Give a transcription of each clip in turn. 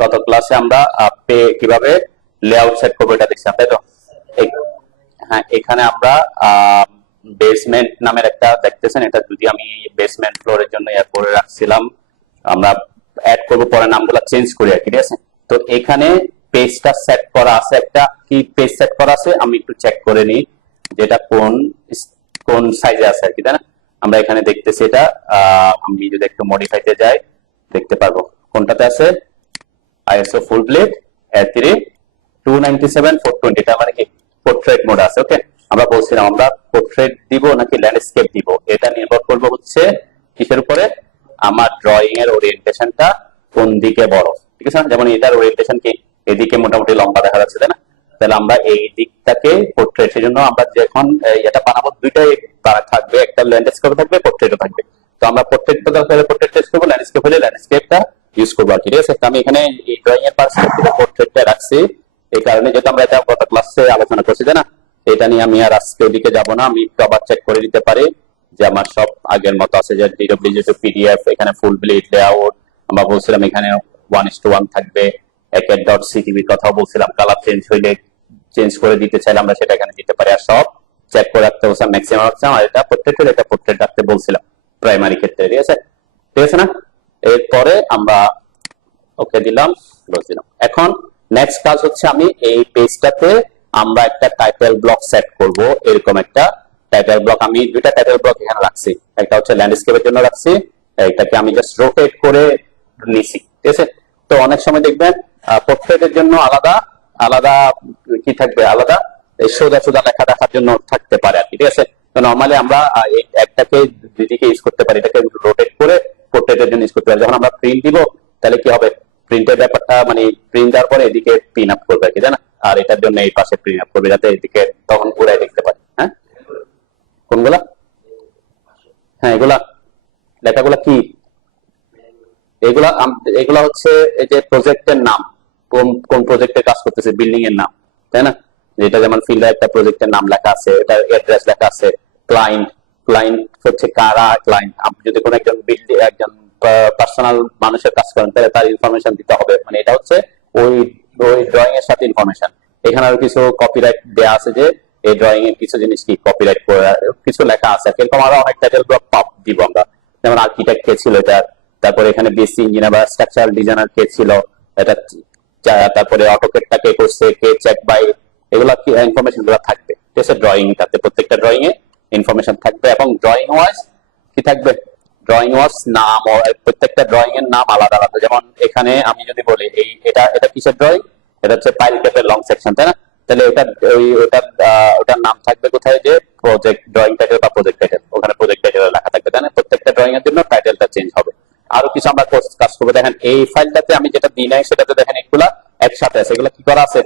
গত ক্লাসে আমরা কিভাবে লেআউট সেট করবো এটা দেখছিলাম, তাই তো? হ্যাঁ, এখানে আমরা বেসমেন্ট নামের একটা দেখতেছেন, এটা যদি আমি বেসমেন্ট ফ্লোরের জন্য করে রাখছিলাম, আমরা অ্যাড করবো, পরে নামগুলো চেঞ্জ করি আর কি, ঠিক আছে? তো এখানে পেজটা সেট করা আছে, একটা কি পেজ সেট করা আছে, আমি একটু চেক করে নিই যেটা কোন কোন সাইজে আছে আর কি, তাই না? আমরা এখানে দেখতেছি এটা, আমি যদি একটু মডিফাইতে যাই দেখতে পারবো কোনটাতে আছে, ISO ফুল ব্লেড A3 297/420, এটা মানে কি পোর্ট্রেট মোড আছে। ওকে, আমরা বলছিলাম আমরা পোর্ট্রেট দিব নাকি ল্যান্ডস্কেপ দিব, এটা নির্ভর করবে হচ্ছে কিসের উপরে, আমার ড্রয়িং এর ওরিয়েন্টেশনটা কোন দিকে বড়, ঠিক আছে? যেমন এটার ওরিয়েন্টেশন কি এদিকে মোটামুটি লম্বা দেখা যাচ্ছে, তাই না? তাহলে আমরা এই দিকটাকে পোর্ট্রেট, সেজন্য আমরা যখন এটা বানাবো দুইটাই থাকবে, একটা ল্যান্ডস্কেপ থাকবে, পোর্ট্রেটও থাকবে। তো আমরা পোর্ট্রেটটা দরকার হলে পোর্ট্রেট টেস্ট করবো, ল্যান্ডস্কেপ হলে ল্যান্ডস্কেপটা ইউজ করবো আর কি, ঠিক আছে? আমি এখানে এই ড্রয়িং এর পার্সপেক্টিভে পোর্ট্রেটটা রাখছি, এই কারণে যেটা আমরা এটা গত ক্লাসে আলোচনা করছি, তাই না? এটা নিয়ে আমি আর আজকে ওদিকে যাবো না, আমি একটু আবার চেক করে নিতে পারি যে আমার সব আগের মতো আছে, যে DWG PDF, এখানে ফুল ব্লেড লেআউট আমরা বলছিলাম, এখানে 1:1 থাকবে, একের ডট CTV কথাও বলছিলাম, কালার চেঞ্জ হইলে চেঞ্জ করে দিতে চাইলে আমরা সেটা এখানে দিতে পারি, আর সব চেক করে রাখতে বলছিলাম ম্যাক্সিমাম রাখছিলাম, আর এটা পোর্ট্রেট রাখতে বলছিলাম প্রাইমারি ক্ষেত্রে, ঠিক আছে? ঠিক আছে না? এরপরে আমরা ওকে দিলাম, ক্লোজ দিলাম। এখন নেক্সট কাজ হচ্ছে আমি এই পেজটাতে আমরা একটা টাইটেল ব্লক সেট করব, এরকম একটা টাইটেল ব্লক, আমি দুইটা টাইটেল ব্লক এখানে রাখছি, একটা হচ্ছে ল্যান্ডস্কেপের জন্য রাখছি, এটাকে আমি জাস্ট রোটেট করে নিছি, ঠিক আছে? তো অনেক সময় দেখবেন পোর্ট্রেটের জন্য আলাদা আলাদা কি থাকবে, আলাদা সোজা সোজা লেখা দেখার জন্য থাকতে পারে আর কি, ঠিক আছে? তো নরমালি আমরা একটাকে দুইদিকে ইউজ করতে পারি, এটাকে রোটেট করে পোর্ট্রেটের জন্য ইউজ করতে পারি। যখন আমরা প্রিন্ট দিব তাহলে কি হবে, প্রিন্টের ব্যাপারটা মানে প্রিন্ট দেওয়ার পরে এদিকে পিন আপ করবে কি, জানা? আর এটার জন্য এই পাশে প্রিন্ট আপ করবে, যাতে এদিকে তখন পুরাই দেখতে পারে। হ্যাঁ, কোনগুলা? হ্যাঁ, এগুলা লেখাগুলা কি, এগুলা এগুলা হচ্ছে এই যে প্রজেক্টের নাম, কোন কোন প্রজেক্টে কাজ করতেছে, বিল্ডিং এর নাম, তাই না? যেটা যেমন ফিল্ডে একটা প্রজেক্টের নাম লেখা আছে, এটা অ্যাড্রেস লেখা আছে, ক্লায়েন্ট ক্লায়েন্ট হচ্ছে কারা ক্লায়েন্ট, আপনি যদি কোনো একজন বিল্ডিং একজন পার্সোনাল মানুষের কাজ করেন তাহলে তার ইনফরমেশন দিতে হবে, মানে এটা হচ্ছে ওই ওই ড্রয়িং এর সাথে ইনফরমেশন। এখানে আরো কিছু কপিরাইট দেয়া আছে, যে এই ড্রয়িং এর কিছু জিনিস কি কপিরাইট করে কিছু লেখা আছে, এরকম আরো অনেক টাইটেল ব্লক দিব আমরা, যেমন আর্কিটেক্ট কে ছিল এটা, তারপরে এখানে বেসিক ইঞ্জিনিয়ার বা স্ট্রাকচারাল ডিজাইনার কে ছিল এটা, তারপরে অটোকেটটা কে করছে, কে চেক বাই, এগুলা কি ইনফরমেশন গুলো থাকবে, ঠিক আছে? ড্রয়িং টাতে প্রত্যেকটা ড্রয়িং এ ইনফরমেশন থাকবে, এবং ড্রয়িং ওয়াইজ কি থাকবে, ড্রয়িং ওয়াইজ নাম, প্রত্যেকটা ড্রয়িং এর নাম আলাদা আলাদা। যেমন এখানে আমি যদি বলি এই এটা এটা কিসের ড্রয়িং, এটা হচ্ছে পাইল ক্যাপের লং সেকশন, তাই না? তাহলে এটা ওটার নাম থাকবে কোথায়, যে প্রজেক্ট ড্রয়িং টাইটেল বা প্রজেক্ট টাইটেল, ওখানে প্রজেক্ট টাইটেল লেখা থাকবে, তাই না? প্রত্যেকটা ড্রয়িং এর জন্য টাইটেলটা চেঞ্জ হবে। আরো কিছু আমরা কাজ করবো, দেখেন এই ফাইলটাতে আমি যেটা দিই নাই সেটাতে দেখেন এগুলা একসাথে আছে, এগুলো কি করা আছে,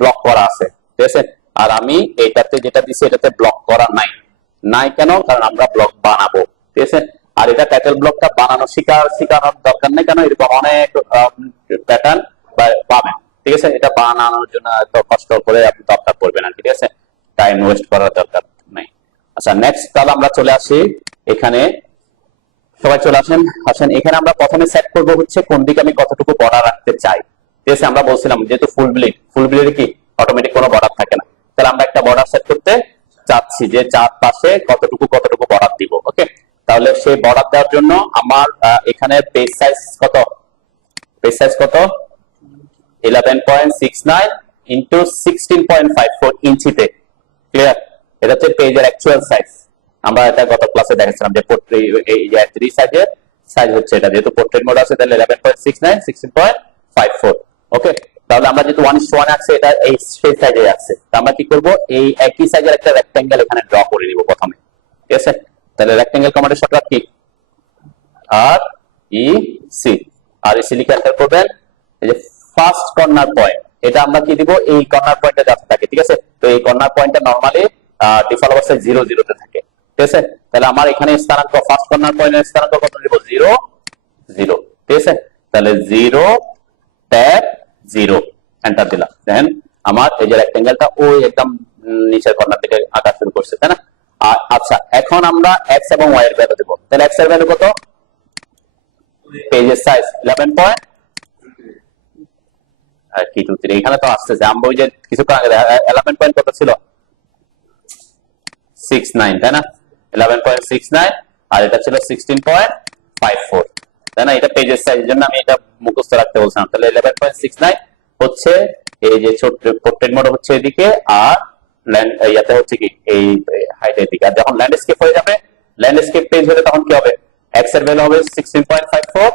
ব্লক করা আছে, ঠিক আছে? আর আমি এইটাতে যেটা দিছি এটাতে ব্লক করা নাই, নাই কেন, কারণ আমরা ব্লক বানাবো, ঠিক আছে? আর এটা টাইটেল ব্লকটা বানানো শেখানোর দরকার নেই, কেন এরকম অনেক প্যাটার্ন পাবেন, ঠিক আছে? এটা বানানোর জন্য এত কষ্ট করে আপনি দরকার পড়বেন না, ঠিক আছে? টাইম ওয়েস্ট করার দরকার নেই। আচ্ছা, নেক্সট তাহলে আমরা চলে আসি এখানে, সবাই চলে আসেন আসেন এখানে আমরা প্রথমে সেট করব হচ্ছে কোন দিকে আমি কতটুকু বর্ডার রাখতে চাই, ঠিক আছে? আমরা বলছিলাম যেহেতু ফুল ব্লেড কি অটোমেটিক কোনো বর্ডার থাকে না, তাহলে আমরা একটা বর্ডার সেট করতে চাচ্ছি যে চারপাশে কতটুকু বর্ডার দিব। ওকে, তাহলে সেই বর্ডার দেওয়ার জন্য আমার এখানে পেজ সাইজ কত, 11.69 ইনটু 16.54 ইঞ্চিতে, ক্লিয়ার? এটা হচ্ছে পেজের অ্যাকচুয়াল সাইজ। আমরা এটা গত ক্লাসে দেখাচ্ছিলাম যে এই যে 3 সাইজের সাইজ হচ্ছে এটা, যেহেতু পোর্ট্রেট মোড আছে তাহলে 11.69 16.54। ওকে, তাহলে আমরা যেহেতু 1:1 আছে, এটা এই সেই সাইজে আছে, আমরা কি করব, এই একই সাইজের একটা রেক্ট্যাঙ্গেল এখানে ড্র করে নিব প্রথমে, ঠিক আছে? তাহলে রেক্ট্যাঙ্গেল কমান্ডের শর্টকাট কি, আর ই সি, আর ই সি লিখে এন্টার করবেন। এই যে ফার্স্ট কর্নার পয়েন্ট, এটা আমরা কি দিব, এই কর্নার পয়েন্টে যাতে থাকে, ঠিক আছে? তো এই কর্নার পয়েন্টটা নরমালি ডিফল্ট অবস্থায় 0 0 তে থাকে, ঠিক আছে? তাহলে আমার এখানে স্থানাঙ্ক ফার্স্ট কর্নার পয়েন্টের স্থানাঙ্ক কত দিব, 0 0, ঠিক আছে? তাহলে 0 ট্যাব 0 এন্টার দিলাম, দেখেন আমার এই যে রেক্ট্যাঙ্গেলটা ওই একদম নিচের কর্নার থেকে আঁকা শুরু করছে, তাই না? আচ্ছা, এখন আমরা x এবং y এর ভ্যালু দেব, তাহলে x এর ভ্যালু কত, পেজের সাইজ 11. কি 2 3 এখানে তো আসতেছে। আমরা ওই যে কিছুক্ষণ আগে 11 পয়েন্ট কত ছিল, 69, তাই না? 11.69 আর এটা ছিল 16.54, তাই না? এটা পেজের সাইজের জন্য আমি এটা মুখস্থ রাখতে বলছিলাম। তাহলে 11.69 হচ্ছে এই যে ছোট পোর্ট্রেট মোড হচ্ছে এদিকে, আর ইয়াতে হচ্ছে কি এই হাইটের দিকে। আর যখন ল্যান্ডস্কেপ হয়ে যাবে, ল্যান্ডস্কেপ পেজ হলে তখন কি হবে, এক্স এর ভ্যালু হবে 16.54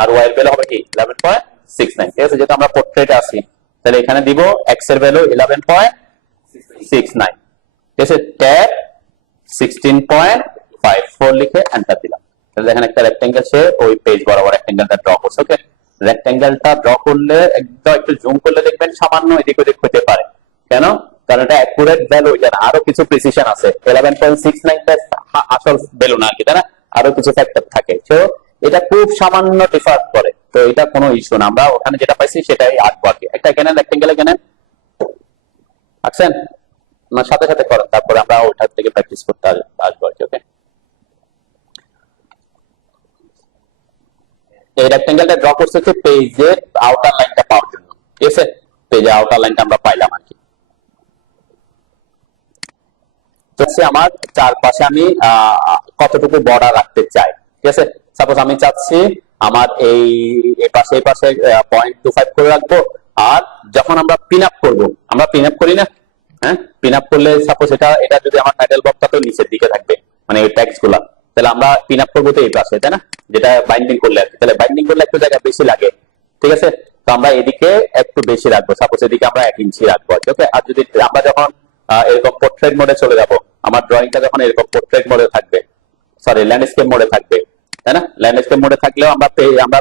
আর ওয়াই এর ভ্যালু হবে কি 11.69। ঠিক আছে, যেহেতু আমরা পোর্ট্রেটে আছি তাহলে এখানে দিব এক্স এর ভ্যালু 11.69, ঠিক আছে, ট্যাব 16.54 লিখে এন্টার দিলাম। তাহলে এখানে একটা রেক্টেঙ্গেল সে ওই পেজ বরাবর রেক্টেঙ্গেলটা ড্র করছে। ওকে, রেক্টেঙ্গেলটা ড্র করলে একদম একটু জুম করলে দেখবেন সামান্য এদিক ওদিক হতে পারে। কেন? কারণ এটা অ্যাকুরেট ভ্যালু, এটা আরো কিছু প্রিসিশন আছে। 11.69 টা আসল ভ্যালু না, কি তাই না? আরো কিছু ফ্যাক্টর থাকে, তো এটা খুব সামান্য ডিফার করে। তো এটা কোনো ইস্যু না, আমরা ওখানে যেটা পাইছি সেটাই আঁকবো আর কি। একটা এখানে রেক্টেঙ্গেল এখানে আঁকছেন, আমার সাথে সাথে করেন, তারপরে আমরা ওটার থেকে প্র্যাকটিস করতে আসবো আর কি। ওকে, এই রেক্টেঙ্গেলটা ড্র করছে হচ্ছে পেজের আউটার লাইনটা পাওয়ার জন্য। ঠিক আছে, পেজের আউটার লাইনটা আমরা পাইলাম আর কি। তো আমার চারপাশে আমি কতটুকু বর্ডার রাখতে চাই। ঠিক আছে, সাপোজ আমি চাচ্ছি আমার এই পাশে 0.25 করে রাখবো। আর যখন আমরা পিন আপ করবো, আমরা পিন আপ করি না, হ্যাঁ, পিন আপ করলে সাপোজ এটা যদি আমার টাইটেল বক্সটা তো নিচের দিকে থাকবে, মানে এই ট্যাক্স গুলা, তাহলে আমরা পিন আপ করবো তো এই পাশে, তাই না? যেটা বাইন্ডিং করলে আর কি। তাহলে বাইন্ডিং করলে একটু জায়গা বেশি লাগে, ঠিক আছে, তো আমরা এদিকে একটু বেশি রাখবো, সাপোজ এদিকে আমরা 1 ইঞ্চি রাখবো। ওকে, আর যদি আমরা যখন এরকম পোর্ট্রেট মোডে চলে যাব, আমার ড্রয়িংটা যখন এরকম পোর্ট্রেট মোডে থাকবে, সরি ল্যান্ডস্কেপ মোডে থাকবে, তাই না? ল্যান্ডস্কেপ মোডে থাকলেও আমরা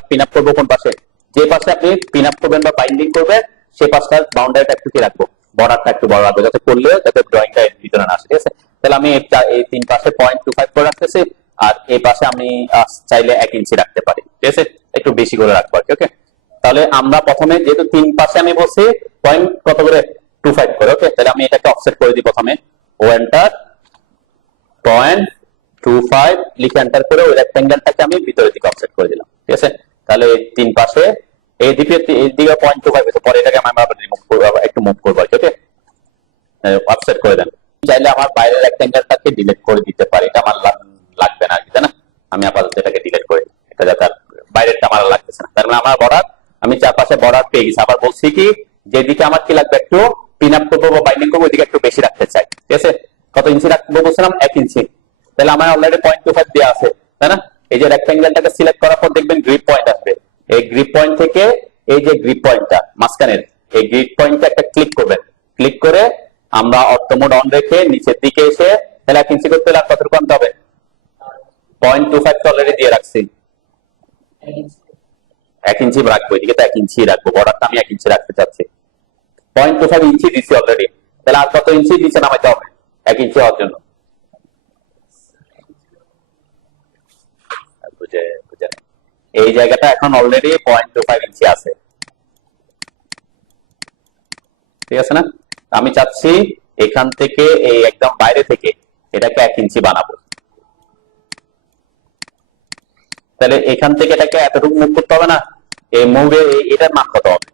পিন আপ করবো কোন পাশে, যে পাশে আপনি পিন আপ করবেন বা বাইন্ডিং করবেন সেই পাশটার বাউন্ডারিটা একটু কি রাখবো, বর্ডারটা একটু বড় রাখবো, যাতে করলে যাতে ড্রয়িংটা এর ভিতরে না আসে। ঠিক আছে, তাহলে আমি এই 3 পাশে 0.25 করে রাখতেছি, আর এই পাশে আমি চাইলে 1 ইঞ্চি রাখতে পারি। ঠিক আছে, একটু বেশি করে রাখবো। ওকে, তাহলে আমরা প্রথমে যেহেতু 3 পাশে আমি বলছি পয়েন্ট কত করে 25 করে। ওকে, তাহলে আমি এটাকে অফসেট করে দিই প্রথমে, ও এন্টার 0.25 লিখে এন্টার করে ওই রেক্টেঙ্গেলটাকে আমি ভিতরের দিকে অফসেট করে দিলাম। ঠিক আছে, তাহলে 3 পাশে এইদিকে 0.25 আছে, পরে এটাকে আমি আবার রিমুভ করব, একটু মুভ করব। ওকে, অফসেট করে দেন। চাইলে আমার বাইরের রেক্টেঙ্গেলটাকে ডিলিট করে দিতে পারি, এটা আমার লাগবে না, তাই না? আমি আপাতত এটাকে ডিলিট করে দিই, এটা যাতে বাইরেরটা আমার লাগতেছে না। তার মানে আমার বর্ডার, আমি চারপাশে বর্ডার পেয়ে গেছি। আবার বলছি কি, যেদিকে আমার কি লাগবে, একটু পিন আপ করবো বা বাইন্ডিং করবো, ওইদিকে একটু বেশি রাখতে চাই। ঠিক আছে, কত ইঞ্চি রাখবো বলছিলাম, 1 ইঞ্চি। তাহলে আমার অলরেডি 0.25 দেওয়া আছে, তাই না? এই যে রেক্টেঙ্গেলটাকে সিলেক্ট করার পর দেখবেন গ্রিপ পয়েন্ট আসবে। এই গ্রিপ পয়েন্ট থেকে এই যে গ্রিপ পয়েন্টটা মাঝখানের, এই গ্রিপ পয়েন্টটা একটা ক্লিক করবেন। ক্লিক করে আমরা অর্থ মোড অন রেখে নিচের দিকে এসে, তাহলে 1 ইঞ্চি করতে হলে কতটুকু আনতে হবে, 0.25 তো অলরেডি দিয়ে রাখছি, 1 ইঞ্চি রাখবো। এদিকে তো 1 ইঞ্চি রাখবো, বর্ডারটা আমি 1 ইঞ্চি রাখতে চাচ্ছি। 0.25 ইঞ্চি দিচ্ছি অলরেডি, তাহলে আর কত ইঞ্চি নিচে নামাইতে হবে 1 ইঞ্চি হওয়ার জন্য? এই জায়গাটা এখন অলরেডি 0.25 ইঞ্চি আছে, ঠিক আছে না? আমি চাচ্ছি এখান থেকে এই একদম বাইরে থেকে এটাকে 1 ইঞ্চি বানাবো। তাহলে এখান থেকে এটাকে এতটুকু মুভ করতে হবে না? এই মুভে এটার মান কত হবে,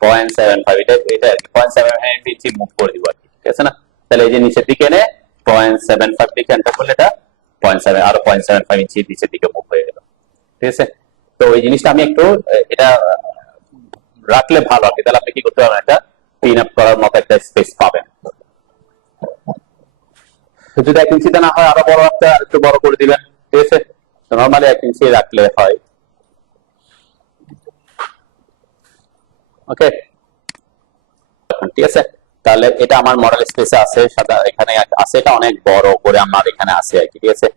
0.75, এটা 0.75 ইঞ্চি মুভ করে দিব আর কি, ঠিক আছে না? তাহলে এই যে নিচের দিকে এনে 0.75 দিকে এন্টার করলে এটা 0.7 আরো 0.75 ইঞ্চি নিচের দিকে মুভ হয়ে গেল। ঠিক আছে, তো এই জিনিসটা আমি একটু এটা রাখলে ভালো আর কি। তাহলে আপনি কি করতে পারবেন, এটা পিন আপ করার মতো একটা স্পেস পাবেন। যদি 1 ইঞ্চিতে না হয় আরো বড় রাখতে, একটু বড় করে দিবেন। ঠিক আছে, নরমালি 1 ইঞ্চি রাখলে হয়। ওকে, ঠিক আছে, তাহলে এটা আমার মডেল স্পেসে আছে, সাদা এখানে আছে, এটা অনেক বড় করে আমার এখানে আছে আর কি। ঠিক আছে,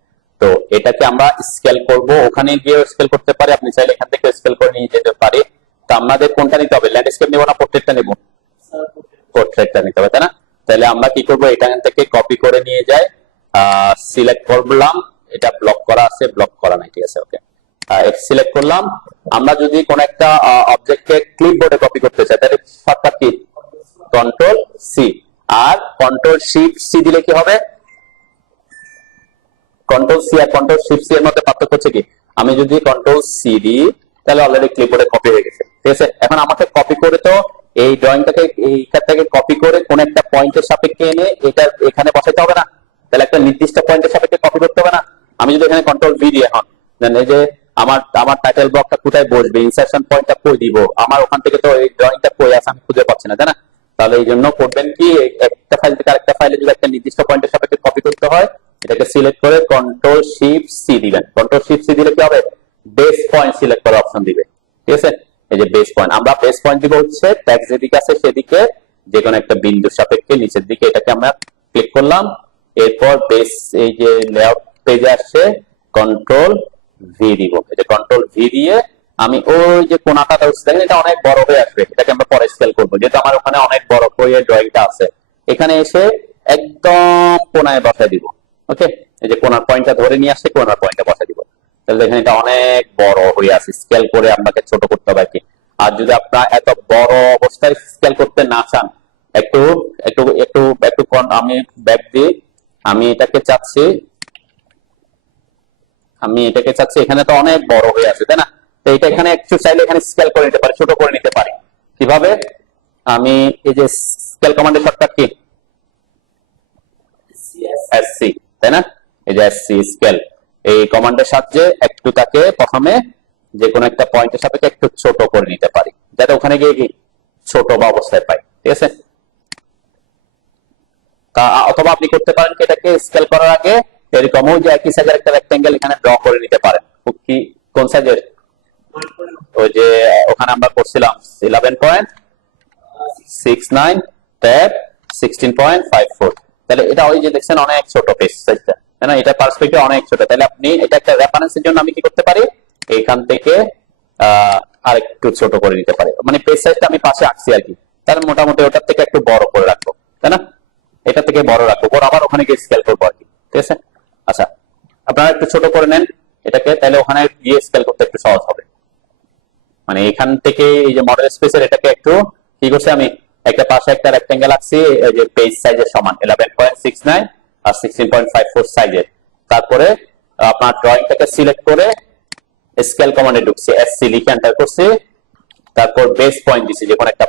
তো এটাকে আমরা স্কেল করব, ওখানে গিয়ে স্কেল করতে পারি, আপনি চাইলে এখান থেকে স্কেল করে নিয়ে যেতে পারি। তো আমাদের কোনটা নিতে হবে, ল্যান্ডস্কেপ নিব না পোর্ট্রেটটা নিব? পোর্ট্রেটটা নিতে হবে, তাই না? তাহলে আমরা কি করব, এখান থেকে কপি করে নিয়ে যাই, সিলেক্ট করলাম, এটা ব্লক করা আছে, ব্লক করা নাই, ঠিক আছে। ওকে, সিলেক্ট করলাম। আমরা যদি কোন একটা অবজেক্টকে ক্লিপবোর্ডে কপি করতে চাই, তাহলে শর্টকাট কি, কন্ট্রোল সি, আর কন্ট্রোল শিফট সি দিলে কি হবে, কন্ট্রোল সি আর কন্ট্রোল শিফট সি এর মধ্যে পার্থক্য হচ্ছে কি, আমি যদি কন্ট্রোল সি দিই তাহলে অলরেডি ক্লিপবোর্ডে কপি হয়ে গেছে। ঠিক আছে। এখন আমাকে কপি করে তো এই ড্রয়িংটাকে এইখান থেকে কপি করে কোন একটা পয়েন্টের সাপেক্ষে এনে এটা এখানে বসাইতে হবে না? তাহলে একটা নির্দিষ্ট পয়েন্টের সাপেক্ষে কপি করতে হবে না? আমি যদি এখানে কন্ট্রোল ভি দিই এখন, এই যে আমার আমার টাইটেল ব্লকটা কোথায় বসবে, ইনসারশন পয়েন্টটা কই দিব, আমার ওখান থেকে তো এই ড্রয়িংটা কই আছে আমি খুঁজে পাচ্ছি না, তাই না? তাহলে এই জন্য করবেন কি, একটা ফাইল থেকে আরেকটা ফাইলে যদি একটা নির্দিষ্ট পয়েন্টের সাপেক্ষে কপি করতে হয়, এটাকে সিলেক্ট করে কন্ট্রোল শিফট সি দিবেন। কন্ট্রোল শিফট সি দিলে কি হবে, বেস পয়েন্ট সিলেক্ট করার অপশন দিবে। ঠিক আছে, এই যে বেস পয়েন্ট, আমরা বেস পয়েন্ট দিব হচ্ছে টেক্সট যেদিকে আছে সেদিকে যে কোনো একটা বিন্দুর সাপেক্ষে নিচের দিকে, এটাকে আমরা ক্লিক করলাম। এরপর বেস এই যে লেআউট পেজে আসছে কন্ট্রোল ভি দিব। এই যে কন্ট্রোল ভি দিয়ে আমি ওই যে কোনাটা দেখেন এটা অনেক বড় হয়ে আসবে, এটাকে আমরা পরে স্কেল করবো, যেহেতু আমার ওখানে অনেক বড় হয়ে ড্রয়িংটা আছে। এখানে এসে একদম কোনায় বসায় দিব। ওকে, এই যে কোনার পয়েন্টটা ধরে নিয়ে আসছে, কোনার পয়েন্টটা বসায় দিব। তাহলে দেখেন এটা অনেক বড় হয়ে আছে, স্কেল করে আপনাকে ছোট করতে হবে কি। আর যদি আপনার এত বড় অবস্থায় স্কেল করতে না চান, একটু একটু একটু একটু আমি ব্যাক দিই, আমি এটাকে চাচ্ছি এখানে তো অনেক বড় হয়ে আছে, তাই না? তো এটা এখানে একটু চাইলে এখানে স্কেল করে নিতে পারি, ছোট করে নিতে পারি। কিভাবে? আমি এই যে স্কেল কমান্ডের শর্টকাট কি এসসি, তাই না? এই যে এসসি স্কেল, এই কমান্ডের সাহায্যে একটু তাকে প্রথমে যে কোনো একটা পয়েন্টের সাপেক্ষে একটু ছোট করে নিতে পারি, যাতে ওখানে গিয়ে কি ছোট বা অবস্থায় পাই। ঠিক আছে, অথবা আপনি করতে পারেন কি, এটাকে স্কেল করার আগে এরকমও যে একই সাইজের একটা রেক্টেঙ্গেল এখানে ড্র করে নিতে পারেন। কি কোন সাইজের? ওই যে ওখানে আমরা করছিলাম 11.69 ট্যাব 16.54। তাহলে এটা ওই যে দেখছেন অনেক ছোট পেজ সাইজটা, তাই না? এটা পার্সপেক্টিভ অনেক ছোট। তাহলে আপনি এটা একটা রেফারেন্সের জন্য আমি কি করতে পারি, এখান থেকে আরেকটু ছোট করে নিতে পারি, মানে পেজ সাইজটা আমি পাশে আঁকছি আর কি। তাহলে মোটামুটি ওটার থেকে একটু বড় করে রাখবো, তাই না? এটা থেকে বড় রাখবো, পর আবার ওখানে গিয়ে স্কেল করবো আর কি। ঠিক আছে, আচ্ছা আপনারা একটু ছোট করে নেন এটাকে, তাহলে ওখানে গিয়ে স্কেল করতে একটু সহজ হবে। মানে এখান থেকে এই যে মডেল স্পেসের এটাকে একটু কি করছি, আমি একটা পাশে একটা রেক্টেঙ্গেল আঁকছি এই যে পেজ সাইজের সমান 11.69 আর 16.54 সাইজের। তারপরে আপনার ড্রয়িংটাকে সিলেক্ট করে স্কেল কমান্ডে ঢুকছি, এসসি লিখে এন্টার করছি, তারপর বেস পয়েন্ট দিছি যে কোনো একটা